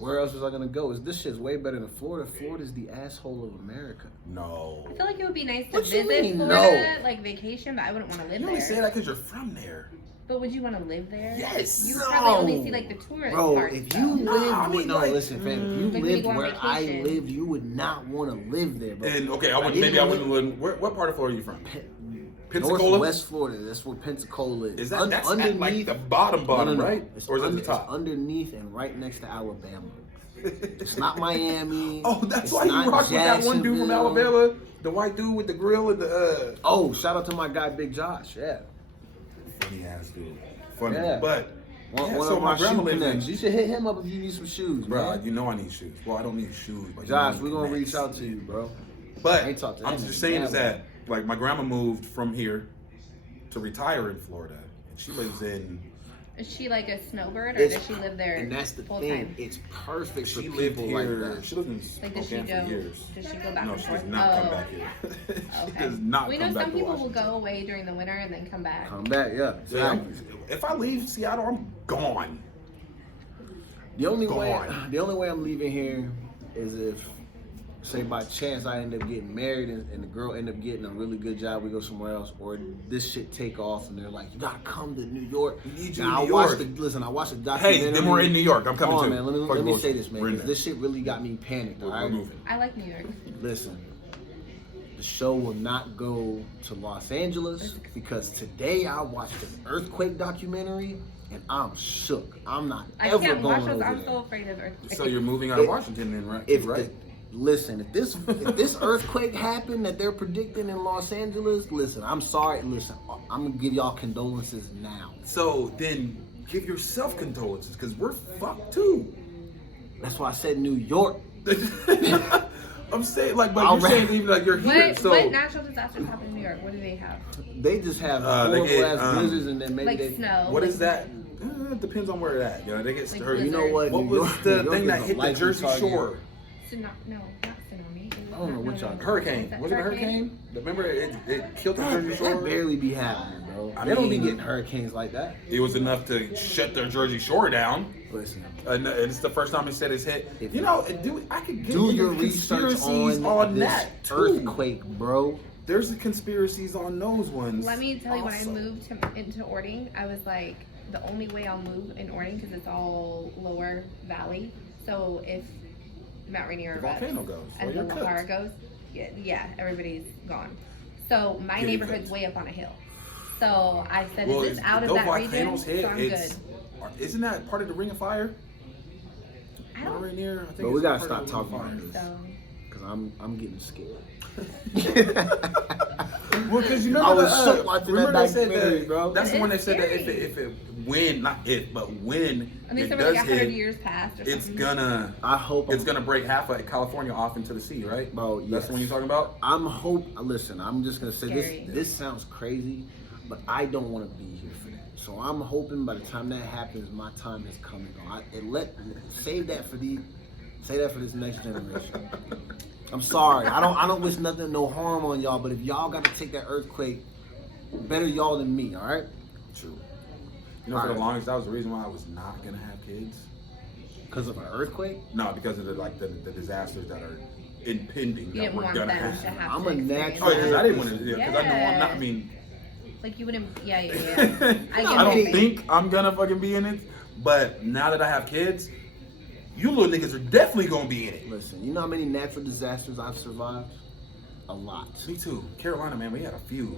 Where else was I gonna go? This shit's way better than Florida. Florida's the asshole of America. No. I feel like it would be nice to What you visit mean, Florida, like vacation, but I wouldn't want to live You only say there. that because you're from there. But would you want to live there? Yes. You No. probably only see like the tourist Bro, parts. if though. you No, lived, I mean, like, listen, fam. If like you when you lived go on where I vacation. lived, you would not want to live there, bro. And okay, Like, maybe I even wouldn't live. What part of Florida are you from? Pensacola. Northwest Florida. That's where Pensacola is. Is that that's at like the bottom, No. right? It's Or is it under, the top? It's underneath and right next to Alabama. It's not Miami. Oh, that's It's why you not rock with that one dude from Jacksonville. Alabama, the white dude with the grill and the. Oh, shout out to my guy Big Josh. Yeah. Funny ass dude. Funny, Yeah. but One so of my grandma shoe lives connects. in. You should hit him up if you need some shoes, Bro, man. you know I need shoes. Well, I don't need shoes, but Josh, you we're need gonna connects. reach out to you, bro. But I ain't talked to I'm him just in saying is mad that like my grandma moved from here to retire in Florida. She lives in. Is she like a snowbird, or It's- does she live there And that's the full thing. time? It's perfect for She lived people here. like that. She lived in Like, does she Spokane go? for years. Does she go back No, and she forth? does not come back here. She Okay. does not We come know back some to people will Washington. go away during the winter and then come back. Come back, yeah. Yeah, if I leave Seattle, I'm gone. The only Go way, on. the only way I'm leaving here is if, say, by chance I end up getting married and the girl end up getting a really good job. We go somewhere else, or this shit take off and they're like, "You gotta come to New York." We need you Now, in New I watched York. I watched the documentary. Hey, then we're in New York. I'm coming Hold on, too. man. Let Fuck me bullshit. say this, man. We're in 'Cause there. this shit really got me panicked. All We're right, moving. I like New York. listen. The show will not go to Los Angeles because today I watched an earthquake documentary and I'm shook. I'm not I ever can't watch going those. over I'm there. so afraid of earthquakes. So you're moving out of If- Washington then, right? If right? listen, if this earthquake happened that they're predicting in Los Angeles, listen, I'm sorry. Listen, I'm gonna give y'all condolences now. So then give yourself condolences because we're fucked too. That's why I said New York. I'm saying like, but I'll you're saying even like you're here. What, So what natural disasters happen in New York? What do they have? They just have They horrible get, ass blizzards, and then maybe Like they. snow. what like, is that? It depends on where it's at. You know, they get Like stirred. You know what? What New was York- the New York thing is that a hit the likely Jersey target. Shore? No, not tsunami. I don't know what y'all- Hurricane. Is that Was it a hurricane? Remember it killed the Jersey That Shore? barely be happening, bro. I They don't be mean- getting hurricanes like that. It was enough to shut their Jersey Shore down. Listen, And it's the first time it said it's hit. If You know, I could get do into your research conspiracies on this that too. earthquake, bro. There's the conspiracies on those ones. Let me tell you, when I also. moved into Ording, I was like, the only way I'll move in Ording because it's all lower valley. So if Mount Rainier The volcano goes, and well, the you're Lahara goes, yeah, everybody's gone. So my Guinea neighborhood's pigs. way up on a hill. So I said, Well, is this out of those that region? volcanoes hit. So I'm good. Isn't that part of the Ring of Fire? I don't Rainier, I think But we it's gotta part of stop the Ring talking of about Fire. this. So Cause I'm getting scared. Well, because you I remember was shook watching remember that they said documentary, that, bro. That's It the one is that said that scary. if it when not if but when I mean, it so does like 100 hit, years past or it's something. gonna I hope it's gonna break half of California off into the sea, right? Bro, That's yes. the one you're talking about. Listen, I'm just gonna say Scary. this sounds crazy, but I don't want to be here for that. So I'm hoping by the time that happens, my time is coming. Save that for this next generation. I'm sorry. I don't wish nothing, no harm on y'all, but if y'all gotta take that earthquake, better y'all than me, all right? True. You know, for the Alright. longest, that was the reason why I was not gonna have kids. Because of an earthquake? No, because of the disasters that are impending You that didn't we're want gonna them have. to have I'm to a experience Oh, yeah, natural- because that. I didn't want to. Yeah, because I know I'm not. I mean, Like you wouldn't, yeah. I get I what don't you're saying. think I'm gonna fucking be in it. But now that I have kids, you little niggas are definitely gonna be in it. Listen, you know how many natural disasters I've survived? A lot. Me too. Carolina, man, we had a few.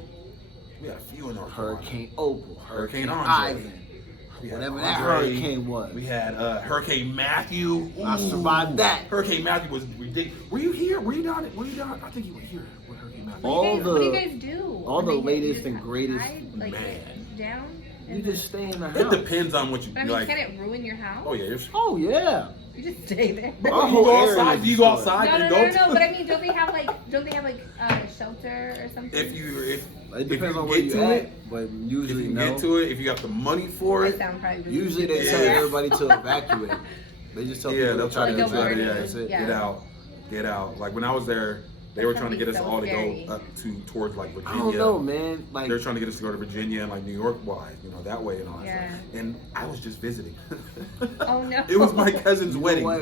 We had a few in North Carolina. Hurricane Opal, Hurricane Hurricane Andre. Ivan, We had whatever that Andre. hurricane was. We had Hurricane Matthew. I Ooh. survived that. Hurricane Matthew was ridiculous. Were you here? Were you down? Were you down? I think you were here with Hurricane Matthew. All What do you the- guys do? all when the they hit? You latest just and greatest- hide, like, Man. down? You just stay in the It house. depends on what you But I mean, like. can it ruin your house? Oh yeah, Oh yeah. You just stay there. Our you whole go area outside. is Do you go destroyed. outside No, and no, go? no, no. But I mean, don't they have shelter or something? If It depends you on where get you to at, it, but if usually you no. get to it, if you got the money for I it, sound probably really Usually they stupid. tell everybody to evacuate. They just tell yeah, people they'll to try try to to Like a get warning. evacuate. yeah, That's it. Yeah. get out. Like when I was there, They were That's trying to get us gonna be all so to scary. go up towards like Virginia. I don't know, man. Like, They're trying to get us to go to Virginia and like New York wide, you know, that way and all that Yeah. stuff. And I was just visiting. Oh, no. It was my cousin's you know wedding. what?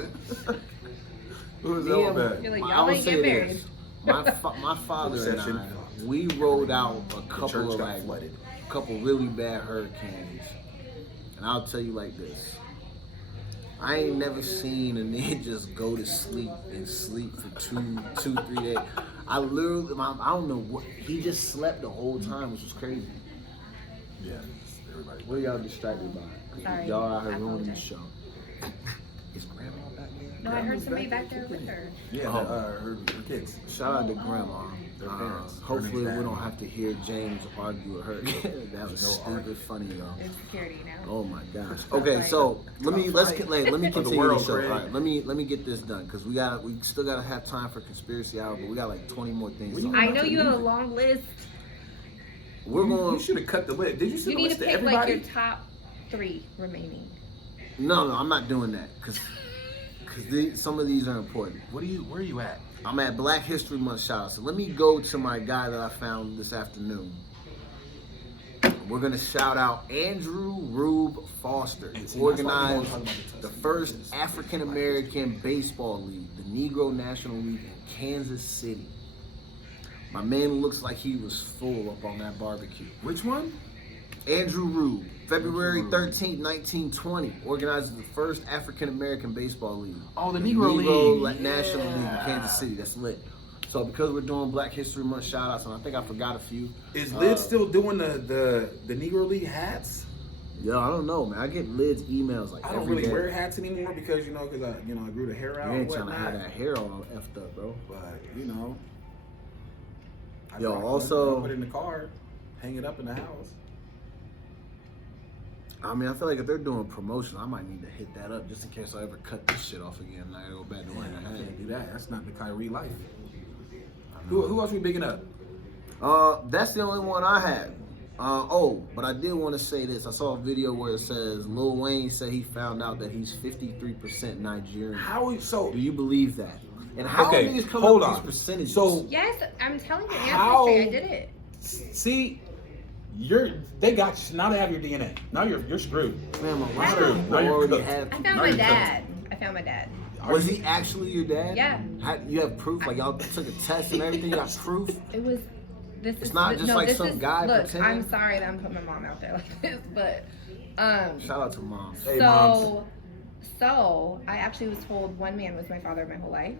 It was Me all and- bad. You're like, I y'all would ain't say get this. married. My father and Session. I, we rode out a The couple church of got like flooded. a couple really bad hurricanes, and I'll tell you like this: I ain't never seen a nigga just go to sleep and sleep for 3 days. I literally, I don't know what he just slept the whole time, which was crazy. Yeah, everybody. What are y'all distracted by? Sorry, Y'all out here I ruining the apologize. show. Is grandma back there? No, I heard somebody back there with her. Yeah, Oh. her kids. Shout out to grandma. Their parents. Hopefully Her name's we don't Dad. have to hear James argue with her. That was No stupid argument. funny though. There's security now. Oh my gosh. Okay, so let me continue world, the show. Craig. All right, let me get this done because we still gotta have time for conspiracy hour, but we got like 20 more things. to I talk know about. you have a long list. We're You going. should have cut the list. Did you send You the need list to to pick like everybody? your top 3 remaining. No, I'm not doing that because some of these are important. Where are you at? I'm at Black History Month shout out. So let me go to my guy that I found this afternoon. We're gonna shout out Andrew Rube Foster. And see, He that's why we organized don't talk about the the Tuskegee first Blues. African American baseball league, the Negro National League in Kansas City. My man looks like he was full up on that barbecue. Which one? Andrew Rube, February Andrew Rube. 13th, 1920, organizes the first African American baseball league. Oh, the The Negro League. National League in Yeah. Kansas City. That's lit. So because we're doing Black History Month shout outs, and I think I forgot a few. Is Lid still doing the Negro League hats? Yo, I don't know, man. I get Lid's emails like I don't every really day. wear hats anymore because I grew the hair out You and ain't trying to whatnot. have that hair all effed up, bro. But I Yo, rock one, also- I put it in the car, hang it up in the house. I mean, I feel like if they're doing promotion, I might need to hit that up just in case I ever cut this shit off again and I go back to wearing a I hat. can't do that. That's not the Kyrie life. Who else we bigging up? That's the only one I had. But I did want to say this. I saw a video where it says Lil Wayne said he found out that he's 53% Nigerian. How so? Do you believe that? And how Okay, are these come hold up on. with these percentages? So Yes, I'm telling you, How- Ancestry, I did it. see, they got you. Now they have your DNA. Now you're screwed. man, my That's mother Now you're already cooked. had. I found Now my you're dad. I found my dad. Was he actually your dad? Yeah. You have proof? Like y'all took a test and everything? You got proof? It was. This It's is not just no, like this some is, guy Look, pretending? I'm sorry that I'm putting my mom out there like this, but Shout out to mom. Hey, moms. so I actually was told one man was my father my whole life,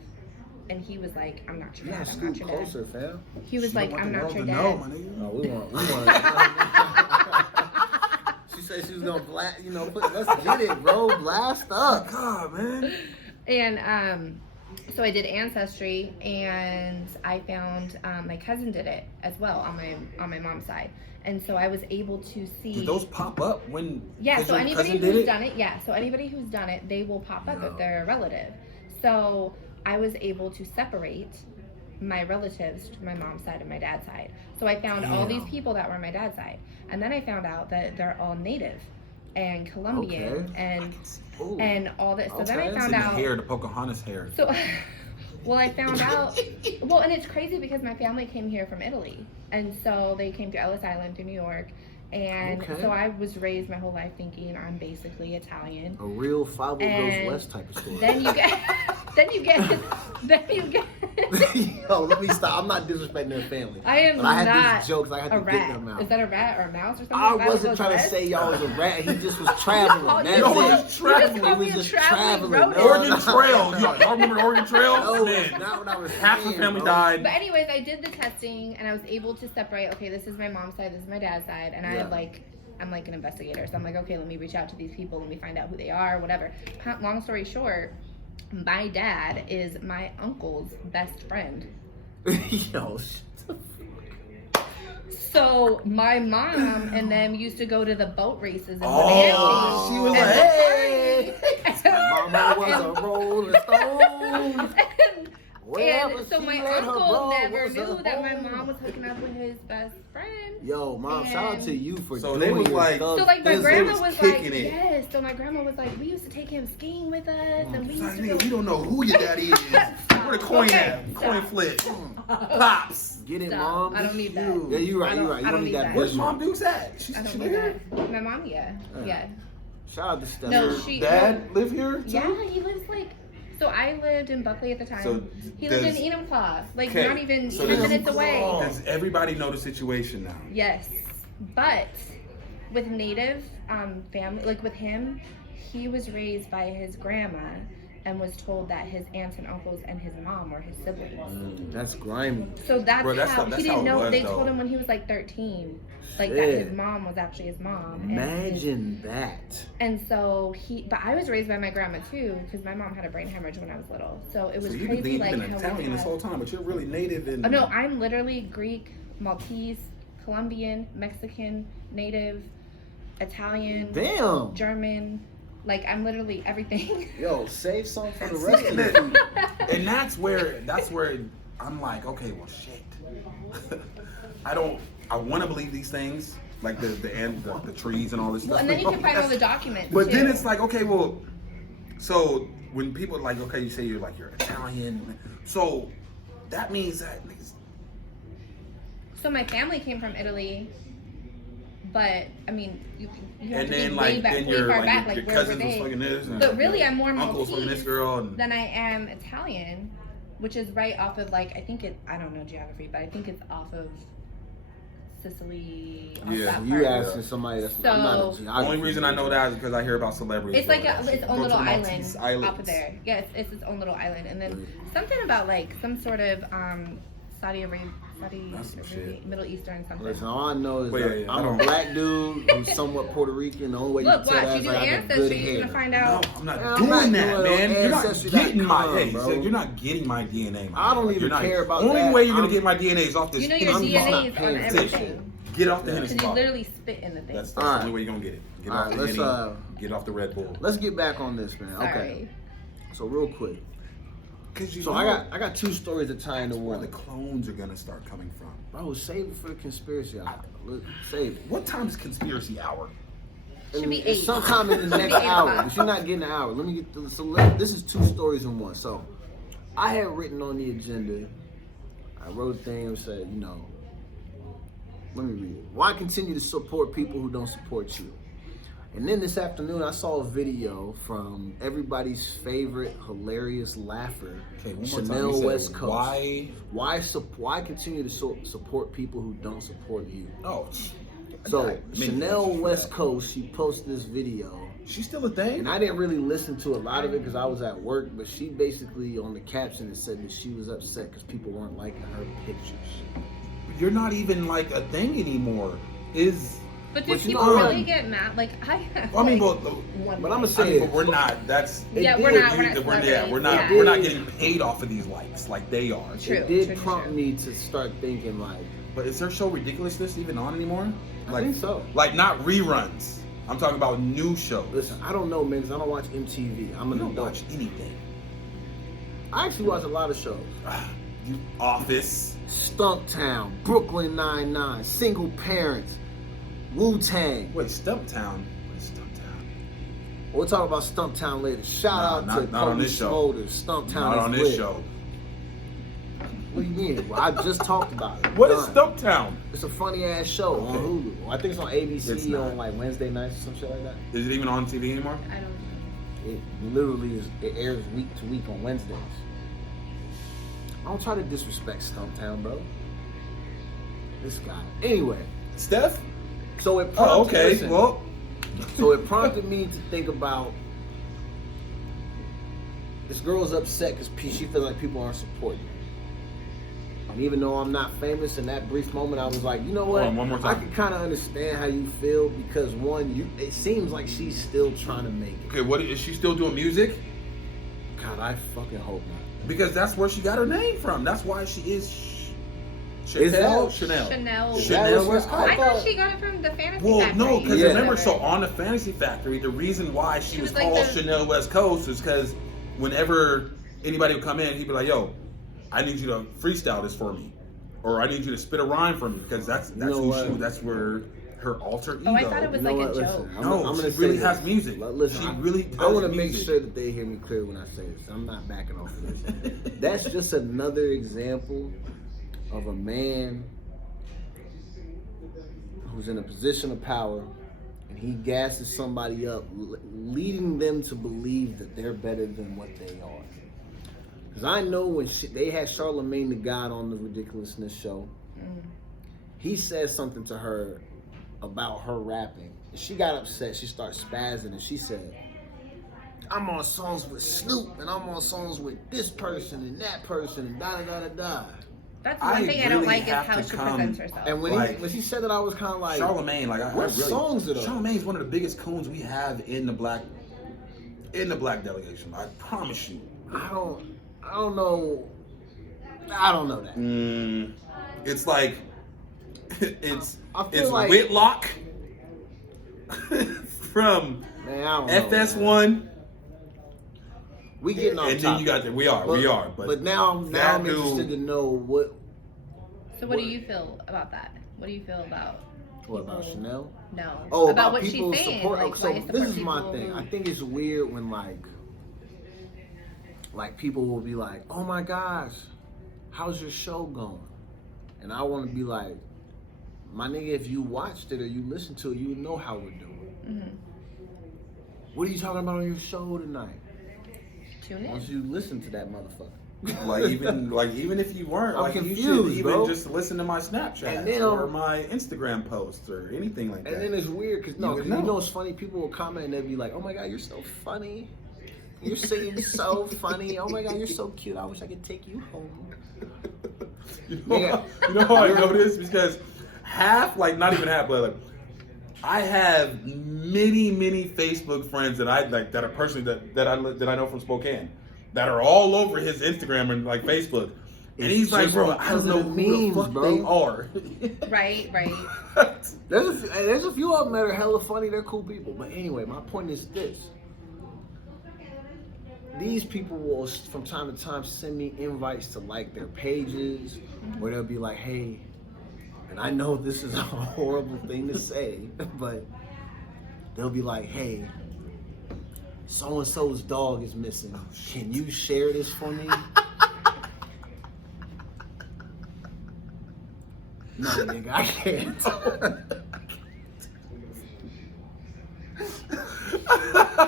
and he was like, "I'm not your You gotta dad. I'm not scoot your dad." closer, fam. He was like, "I'm not your dad." Oh, we want. She said she was gonna blast. Let's get it, bro. Blast up. God, man. And so I did Ancestry, and I found my cousin did it as well on my mom's side, and so I was able to see. Did those pop up when? Yeah, because so your anybody cousin did who's it? done it, so anybody who's done it, they will pop up No. if they're a relative. So I was able to separate my relatives to my mom's side and my dad's side. So I found all these Damn. people that were on my dad's side, and then I found out that they're all Native and Colombian Okay. Ooh. and all this. So then I Okay. found the out. hair, the Pocahontas hair. So, well, I found out. Well, and it's crazy because my family came here from Italy, and so they came to Ellis Island, to New York, and Okay. so I was raised my whole life thinking I'm basically Italian. A real Five Goes And West type of story. Then you get, then you get. Yo, let me stop. I'm not disrespecting their family. I am But I had not these jokes. I had a to get rat. them out. Is that a rat or a mouse or something? I Five wasn't Goes trying to West? say y'all was a rat. He just was traveling. called That's you- it. you just traveling. called He me a was just traveling traveling. rodent. No, Oregon no, Trail. no. Y'all remember Oregon Trail? No, Man, it's not what I was half the saying, family bro. died. But anyways, I did the testing and I was able to separate. Okay, this is my mom's side. This is my dad's side, and Yeah. I'm like an investigator, so I'm like, okay, let me reach out to these people, let me find out who they are, whatever. Long story short, my dad is my uncle's best friend. Yo, So my mom and them used to go to the boat races in Oh, she was And- like, hey. Manatee. Mama was a rolling stone. Wherever And so she my let her uncle bro never was knew a that my home. mom was hooking up with his best friend. Yo, mom, shout out And- to you for So doing they was your like- stuff. So like my They grandma was was kicking like, it. yes. So my grandma was like, we used to take him skiing with us, and we It's like, used to nigga, go. we don't know who your daddy is. Where the coin Okay, at? stop. Coin flip. Pops. Get it, Stop. mom. I don't need that. Yeah, you right. You right. You I don't don't need need that. that. Where's business. Mom Dukes at? She's I don't she need live here? that. My mom, yeah. Shout out to Steph. No, Your she- dad live here too? Yeah, he lives like. So I lived in Buckley at the time. So he lived in does- Enumclaw, like Okay, not even so 10 does- minutes away. Does everybody know the situation now? Yes, but with Native family, like with him, he was raised by his grandma and was told that his aunts and uncles and his mom were his siblings. That's grimy. So that's, Bro, that's how how- he that's how didn't it know. was, They though. told him when he was like 13, like that Shit. his mom was actually his mom. and Imagine that. And so but I was raised by my grandma too, because my mom had a brain hemorrhage when I was little. So it was So you've crazy, been, like been how Italian we this had. whole time, but you're really native in. Oh no, I'm literally Greek, Maltese, Colombian, Mexican, Native, Italian, Damn. German. Like I'm literally everything. Yo, save some for the That's rest it. of the people. And that's where I'm like, okay, well, shit. I want to believe these things, like the trees and all this Well, stuff. and then you can find all the documents. But too. then it's like, okay, well, so when people like, okay, you say you're Italian, so that means that niggas. So my family came from Italy, but I mean, you have And to then be like way back, then way your far like back. your Like where were cousins was they? fucking this, and But really, I'm more uncles fucking this Maltese girl, and than I am Italian, which is right off of like I don't know geography, but I think it's off of Sicily. Off Yeah, that You part. asking somebody that's So- I'm not a the only geography reason I know major. that is because I hear about celebrities. It's like doing that its shit. own Go to little the island Maltese off Islands. of there. Yeah, it's its own little island, and then something about like some sort of Saudi Arabia, That's some shit. Middle Eastern something. Listen, all I know is Well, that yeah, I I'm a don't- black dude who's somewhat Puerto Rican. The only way Look, you can tell watch, that you is do I got good ancestry, you're hair. gonna find No, out. I'm not I'm doing not that, doing man. no You're not ancestry.com, getting my. Hey, bro. so you're not getting my DNA. My I don't dog. even You're not, care about only that. way you're gonna I'm- get my DNA is off this. You know your I'm DNA not is on paying everything. Get off the Because Hennessy you bottle. literally spit in the thing. That's All the right. only way you're gonna get it. Get All off right, the let's, Henny, get off the Red Bull. Let's get back on this, man. Okay. Sorry. So real quick. Cause you So know, I got two stories to tie into where one. the clones are gonna start coming from. Bro, save it for the conspiracy hour. Look, save it. What time is conspiracy hour? Should be It's 8. sometime in the Should be next 8 hour, o'clock. but you're not getting an hour. Let me get this is two stories in one. So I had written on the agenda. I wrote a thing and said, you know, let me read it. Why continue to support people who don't support you? And then this afternoon, I saw a video from everybody's favorite hilarious laugher, Okay, one more time. Chanel You said West Coast. Why? Why continue to support people who don't support you? Oh, So yeah, many Chanel answers for West that. Coast, she posted this video, She's still a thing. and I didn't really listen to a lot of it because I was at work. But she basically on the caption it said that she was upset because people weren't liking her pictures. You're not even like a thing anymore. But do But you people know, really get mad? Like I have. I mean, like, but one But I'ma like- say I mean, but it. we're not. That's Yeah, it we're did- not. We're not. yeah, we're not. celebrities. We're not It getting paid off of these likes like they are. True. It did true, prompt true. me to start thinking like, But is her show Ridiculousness even on anymore? I think so. Like not reruns. I'm talking about new shows. Listen, I don't know, man, 'cause I don't watch MTV. I'm You an don't adult. watch anything. I actually watch a lot of shows. You Office. Stumptown, Brooklyn Nine-Nine, Single Parents, Wu-Tang. Wait, Stumptown. What is Stumptown? We'll talk about Stumptown later. Shout out to not on Cody this show. Smulders. Stumptown Not is on this lit. show. What do you mean? Well, I just talked about it. What is Done. Stumptown? It's a funny ass show Okay. on Hulu. I think it's on ABC It's not. on like Wednesday nights or some shit like that. Is it even on TV anymore? I don't know. It literally is. It airs week to week on Wednesdays. I don't try to disrespect Stumptown, bro. This guy. Anyway, Steph? so it prompted. Oh, okay. listen, Well, so it prompted me to think about this girl's upset because she feels like people aren't supporting her. And even though I'm not famous, in that brief moment, I was like, you know what? Hold on, one more I time. can kind of understand how you feel because one, it seems like she's still trying to make it. okay, what is she still doing music? God, I fucking hope not. Because that's where she got her name from. That's why she is Is Chanel. that- Chanel. Chanel. Chanel West West Coast. I thought she got it from the Fantasy Well, Factory. no, because Yeah. remember, so on the Fantasy Factory, the reason why she She was was like called the- Chanel West Coast is because whenever anybody would come in, he'd be like, "Yo, I need you to freestyle this for me, or I need you to spit a rhyme for me, because that's know who what? that's where her alter ego. Oh, I thought it was You know like what? a Listen, joke. No, she say really this. has music. Listen, She really I want does to make music. sure that they hear me clear when I say this. I'm not backing off of this. That's just another example of a man who's in a position of power, and he gasses somebody up, leading them to believe that they're better than what they are. Because I know when they had Charlamagne the God on the Ridiculousness show, he said something to her about her rapping. And she got upset. She started spazzing, and she said, I'm on songs with Snoop, and I'm on songs with this person and that person, and da-da-da-da-da. That's one thing I don't really like is have how to she come- presents herself. And when she said that, I was kind of like, Charlamagne, like I what really, songs are those? Charlamagne's one of the biggest coons we have in the black delegation. I promise you. I don't know that. It's like it's I feel like- Whitlock from Man, I don't know. FS1. We getting off And then you topic. got we are. But now that I'm interested to know what So what do you feel about that? What do you feel about about people- Chanel? No. Oh, about what people she's saying. support. Like, So why support this is my people thing. who- I think it's weird when like people will be like, "Oh my gosh, how's your show going?" And I want to be like, "My nigga, if you watched it or you listened to it, you would know how we're doing." Mhm. What are you talking about on your show tonight? Tune Once in. you listen to that motherfucker. like even if you weren't, I'm like you confused, should even bro. just listen to my Snapchat And then, or my Instagram posts or anything like that. And then it's weird because You would you know. know it's funny. People will comment and they'll be like, "Oh my god, you're so funny. You're singing so funny. Oh my god, you're so cute. I wish I could take you home." You know, Yeah. you know how I know this? Because half, like not even half, but like I have many Facebook friends that I like that are personally that I know from Spokane that are all over his Instagram and like Facebook. And he's like, just bro, I because don't know of who the the memes, fuck bro. they are. Right. There's a few of them that are hella funny. They're cool people. But anyway, my point is this. These people will, from time to time, send me invites to like their pages, where they'll be like, "Hey," and I know this is a horrible thing to say, but they'll be like, "Hey, so and so's dog is missing. Can you share this for me?" No, nigga, I can't.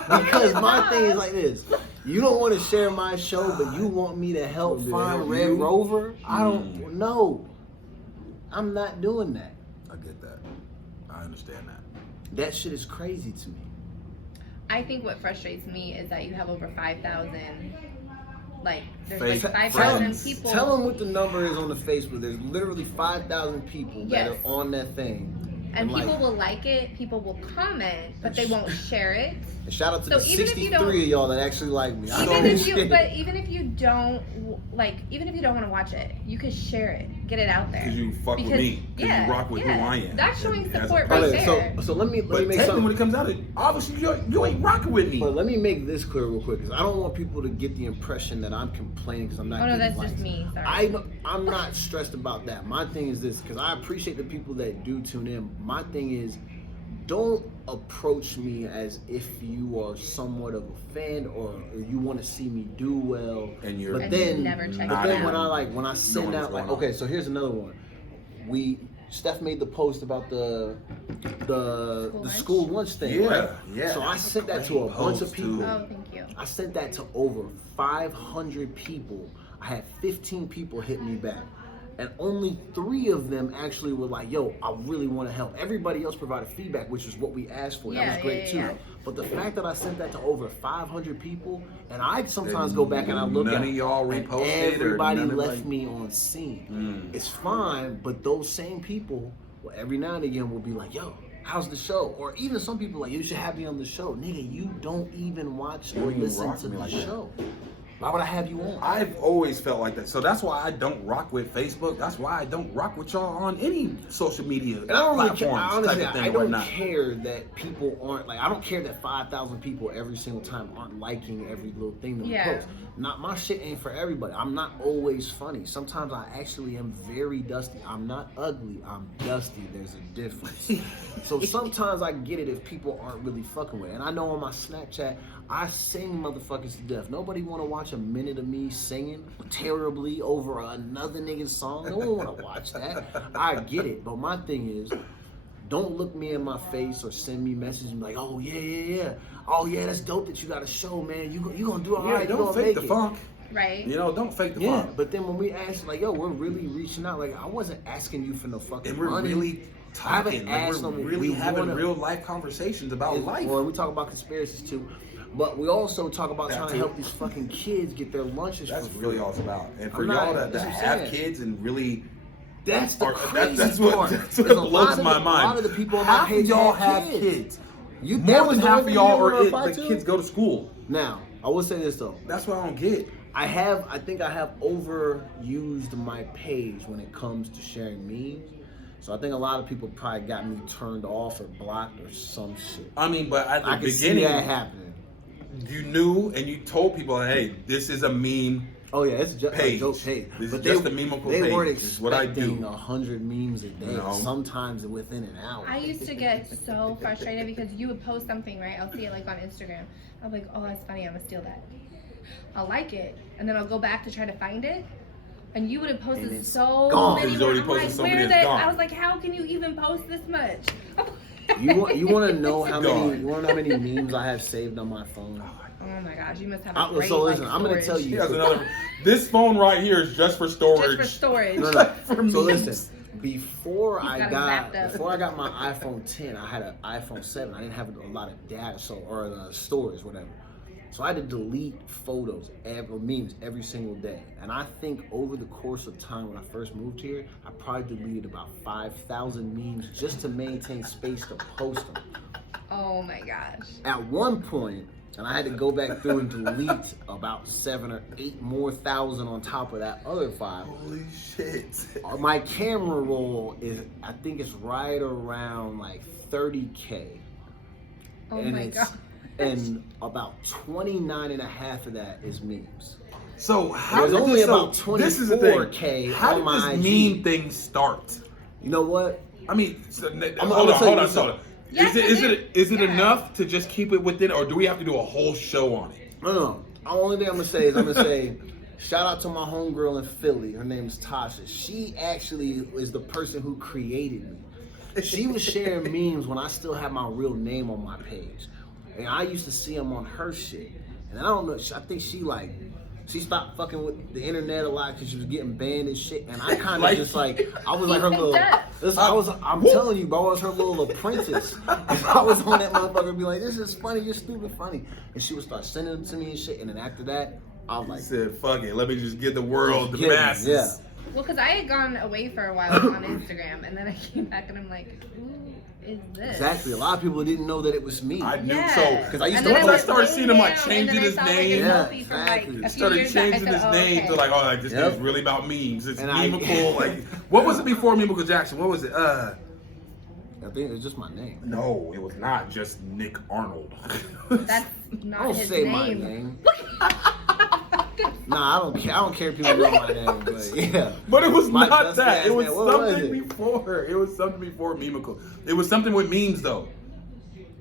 Because my thing is like this. You don't want to share my show, but you want me to help find Red Rover? I don't know. I'm not doing that. I get that. I understand that. That shit is crazy to me. I think what frustrates me is that you have over 5,000. Like there's Fake like 5,000 friends. people. Tell them what the number is on the Facebook. There's literally 5,000 people that Yes. are on that thing. And like, people will like it, people will comment, but they won't share it. and shout out to So the even if you 63 don't- of y'all that actually like me. I Even don't if you, shit. but even if you don't even if you don't want to watch it, you could share it, get it out there. Because you fuck with me. Because you rock with who I am. That's showing And as a support person. right Okay, there. so let me But make technically, something. when it comes out, obviously you ain't rocking with me. But let me make this clear real quick, because I don't want people to get the impression that I'm complaining because I'm not. Oh no, getting that's just likes. me. Sorry. I'm not stressed about that. My thing is this, because I appreciate the people that do tune in. My thing is, don't approach me as if you are somewhat of a fan or you want to see me do well. And you're But And then, you never check but it then out. when I send what's out like, going on. okay, so here's another one. Steph made the post about the lunch? school lunch thing, Yeah, right? yeah. So I That's a sent that to a great bunch of post, people. too. Oh, thank you. I sent that to over 500 people. I had 15 people hit me back. And only 3 of them actually were like, "Yo, I really want to help." Everybody else provided feedback, which is what we asked for. That Yeah, was great yeah, too. yeah. But the fact that I sent that to over 500 people, and I sometimes go back and I look None at of y'all and reposted or everybody none of, left like- me on scene. Mm. It's fine, but those same people, well, every now and again, will be like, "Yo, how's the show?" Or even some people like, "You should have me on the show." Nigga, you don't even watch You or don't even listen rock to me the like that. show. Why would I have you on? I've always felt like that. So that's why I don't rock with Facebook. That's why I don't rock with y'all on any social media And I don't really care. platforms. Honestly, type of thing I don't whatnot. care that people aren't like. I don't care that 5,000 people every single time aren't liking every little thing that we Yeah. post. Not my shit ain't for everybody. I'm not always funny. Sometimes I actually am very dusty. I'm not ugly. I'm dusty. There's a difference. So sometimes I get it if people aren't really fucking with it. And I know on my Snapchat, I sing motherfuckers to death. Nobody want to watch a minute of me singing terribly over another nigga's song. No one want to watch that. I get it. But my thing is, don't look me in my face or send me messages and be like, oh, yeah. Oh, yeah, that's dope that you got a show, man. You gonna do all Yeah, right. You don't gonna fake make the it. funk. Right. You know, don't fake the Yeah, funk. but then when we ask, like, yo, we're really reaching out. Like, I wasn't asking you for no fucking And we're money. really I haven't talking. Like, asked we're them. really We having wanna- real life conversations about life. Well, we talk about conspiracies too, but we also talk about That trying too. to help these fucking kids get their lunches That's for free. really all it's about. And for I'm y'all not- that that's what I'm have saying. kids and really That's the Or- crazy that's what- part. that's what There's a blows lot of my the- mind. A lot of the people on my half page of y'all have kids. kids. You More that than was the half only of thing y'all you wanna are reply the to? kids go to school. Now, I will say this though. That's what I don't get. I think I have overused my page when it comes to sharing memes. So I think a lot of people probably got me turned off or blocked or some shit. I mean, but at the I can see beginning, that happening. you knew and you told people, hey, this is a meme. Oh yeah, it's just Page. a joke page. This is But just a memeable they page. weren't This is what I do. expecting 100 memes a day. No. Sometimes within an hour. I used to get so frustrated because you would post something, right? I'll see it like on Instagram. I'm like, oh, that's funny. I'm gonna steal that. I'll like it, and then I'll go back to try to find it. And you would have And posted it's so gone. many. He's already I'm posted like, so many, where it's the? gone. I was like, how can you even post this much? You want to know how Gone. many? You want to know how many memes I have saved on my phone? Oh my gosh, you must have I- a great so listen, like, I'm gonna tell storage. you. He has another. This phone right here is just for storage. Just for storage. No, no. For So memes. listen, before He's I got got him zapped up. before I got my iPhone 10, I had an iPhone 7. I didn't have a lot of data, storage, whatever. So I had to delete photos or memes every single day. And I think over the course of time when I first moved here, I probably deleted about 5,000 memes just to maintain space to post them. Oh my gosh. At one point, and I had to go back through and delete about 7 or 8 more thousand on top of that other 5. Holy shit. My camera roll is, I think it's right around like 30K. Oh and my it's- god. And about 29 and a half of that is memes. So how There's did only this, about this is the thing. 24K How on did my this IG. meme thing start? You know what? I mean, so, I'm hold gonna tell you on. something. Yeah, Is it yeah. enough to just keep it within, or do we have to do a whole show on it? No. The only thing I'm gonna say is shout out to my homegirl in Philly. Her name is Tasha. She actually is the person who created me. She was sharing memes when I still had my real name on my page. And I used to see them on her shit. And I don't know, I think she stopped fucking with the internet a lot because she was getting banned and shit. And I kind of Like- just I was like her He little, picked up. I'm telling you, bro, I was her little apprentice. I was on that motherfucker be like, this is funny, you're stupid funny. And she would start sending them to me and shit. And then after that, I was I like, said, fuck it, let me just give the world, the Get it, masses. yeah. Well, because I had gone away for a while on Instagram, and then I came back and I'm like, who is this? exactly. A lot of people didn't know that it was me. I knew Yeah. so. 'Cause I used And to then once I went started way seeing him, like, down, changing and then his I saw, like, a name. Yeah, selfie from, like, exactly. a few Started years back. I changing said, his oh, name okay. to like, oh, like, this Yep. dude's really about memes. It's And I- memeable. Like, what was it before Memeable Jackson? What was it? I think it was just my name. No, it was not just Nick Arnold. That's not Don't his say name. my name. Nah, I don't care. I don't care if people know my name, but yeah. But it was My not dusty that. ass It was name. What was something it? before. It was something before Memeable. It was something with memes though.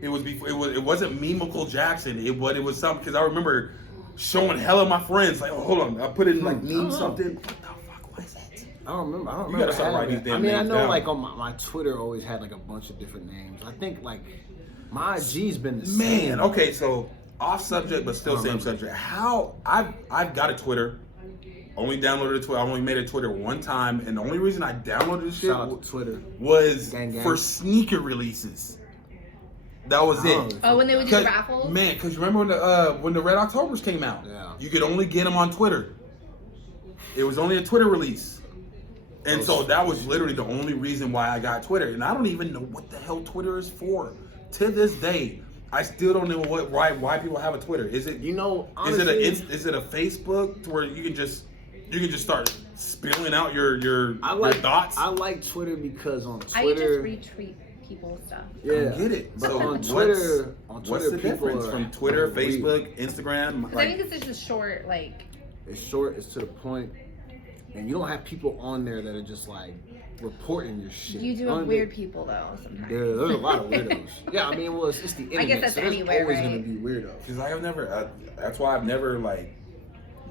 It was before. It wasn't Memeable Jackson. It was something because I remember showing hella my friends like, oh, hold on, I put in like meme Oh. something. What the fuck was it? I don't remember. You remember gotta start having writing it. these I damn mean, I names know down. like on my Twitter always had like a bunch of different names. I think like my IG's been the same. Man, okay, so off subject but still I same remember. subject. How I've got a Twitter. Only downloaded a Twitter. I only made a Twitter one time, and the only reason I downloaded this shit Shout out to Twitter. was Gang, gang. for sneaker releases. That was it. Oh, when they would do the 'Cause- raffles? Man, because remember when the Red Octobers came out? Yeah. You could only get them on Twitter. It was only a Twitter release. And so that was literally the only reason why I got Twitter. And I don't even know what the hell Twitter is for. To this day, I still don't know why people have a Twitter. Is it You know, is it honestly, is it a Facebook to where you can just start spilling out your thoughts? I like Twitter because on I Twitter, just retweet people's stuff. yeah, I get it. But So on what's- Twitter, What's the people difference are from Twitter, read. Facebook, Instagram? Because I think it's just a short, like, It's short, it's to the point, and you don't have people on there that are just like reporting your shit. you do have Only- weird people though sometimes. There's a lot of weirdos. Yeah, I mean, well, it's the internet. I guess that's so there's anywhere, always right? gonna be weirdos. Because I have never. That's why I've never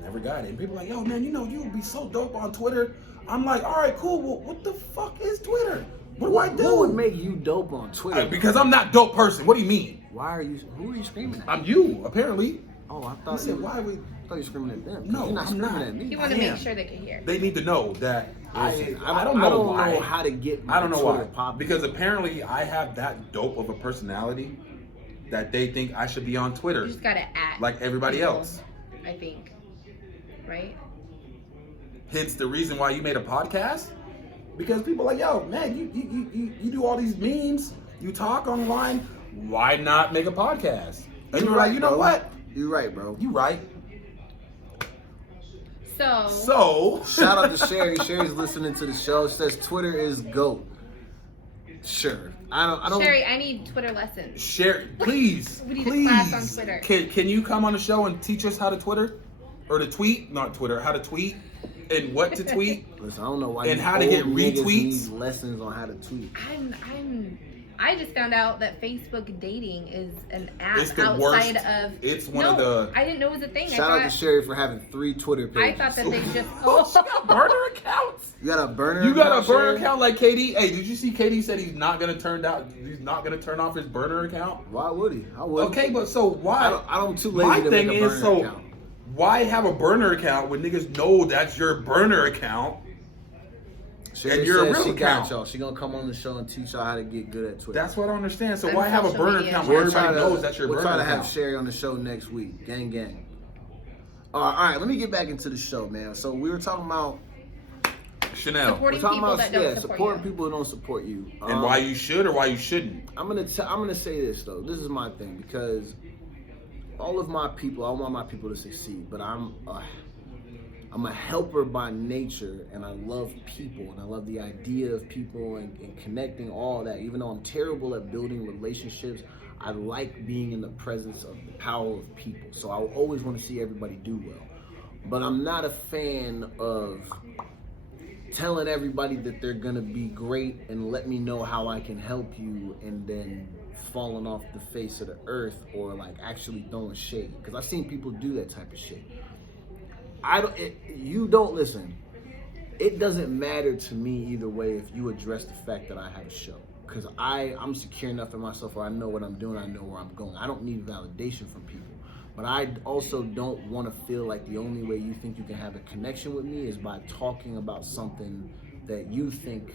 never got it. And people are like, yo, man, you would be so dope on Twitter. I'm like, all right, cool. Well, what the fuck is Twitter? What do I do? What would make you dope on Twitter? Because I'm not dope person. What do you mean? Why are you? Who are you screaming at? I'm you, apparently. Oh, I I thought said, you. why we? I thought you were screaming at them. No, you're not I'm screaming not. at me. You want to I make am. sure they can hear. They need to know that Listen, I don't know why. I don't know how to get. My I don't know Twitter why. popping. Because apparently I have that dope of a personality that they think I should be on You Twitter just gotta act like everybody people, else. I think. Right? Hence the reason why you made a podcast. Because people are like, yo, man, you do all these memes, you talk online. Why not make a podcast? And you're like, you know bro. what? You're right, bro. You right. So Shout out to Sherry. Sherry's listening to the show. She says Twitter is GOAT. Sure. I don't. Sherry, I need Twitter lessons. Share, please. We need a please. class on Twitter. Can you come on the show and teach us how to Twitter? Or to tweet? Not Twitter, how to tweet and what to tweet? Listen, I don't know why. And you how to get old niggas retweets? need lessons on how to tweet. I just found out that Facebook dating is an app It's the outside worst. of. It's one no, of the. I didn't know it was a thing. Shout out to Sherry for having 3 Twitter I pages. thought that they just. Oh, she got burner accounts. You got a burner. You got a account, burner Sherry? account like KD? Hey, did you see KD said he's not gonna turn off his burner account? Why would he? I would. Okay, but so why? I'm too lazy My to thing make a is, burner so account. why have a burner account when niggas know that's your burner account? Sherry and you're a says real she got account. y'all. She gonna come on the show and teach y'all how to get good at Twitter. That's what I don't understand. So And why have a social burner media. account where We'll try everybody to, knows that's your we'll burner try to account? have Sherry on the show next week. Gang, gang. All right, let me get back into the show, man. So we were talking about Chanel. Supporting talking people about that don't support supporting you. people who don't support you. And why you should or why you shouldn't. I'm gonna say this though. This is my thing because all of my people, I want my people to succeed, but I'm a helper by nature, and I love people, and I love the idea of people and connecting, all that. Even though I'm terrible at building relationships, I like being in the presence of the power of people. So I always want to see everybody do well. But I'm not a fan of telling everybody that they're gonna be great and let me know how I can help you, and then falling off the face of the earth, or like actually throwing shade. Because I've seen people do that type of shit. You don't listen. It doesn't matter to me either way if you address the fact that I have a show. Because I'm secure enough in myself where I know what I'm doing, I know where I'm going. I don't need validation from people. But I also don't want to feel like the only way you think you can have a connection with me is by talking about something that you think,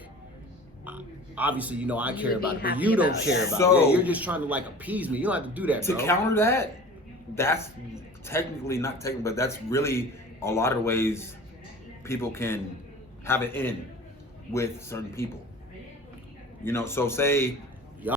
obviously, you know I You care would be about it, but happy you don't about, care yeah. about So- it. Yeah, you're just trying to like appease me. You don't have to do that, To bro. counter that, that's not technically, but that's really a lot of ways people can have an in with certain people. You know, so say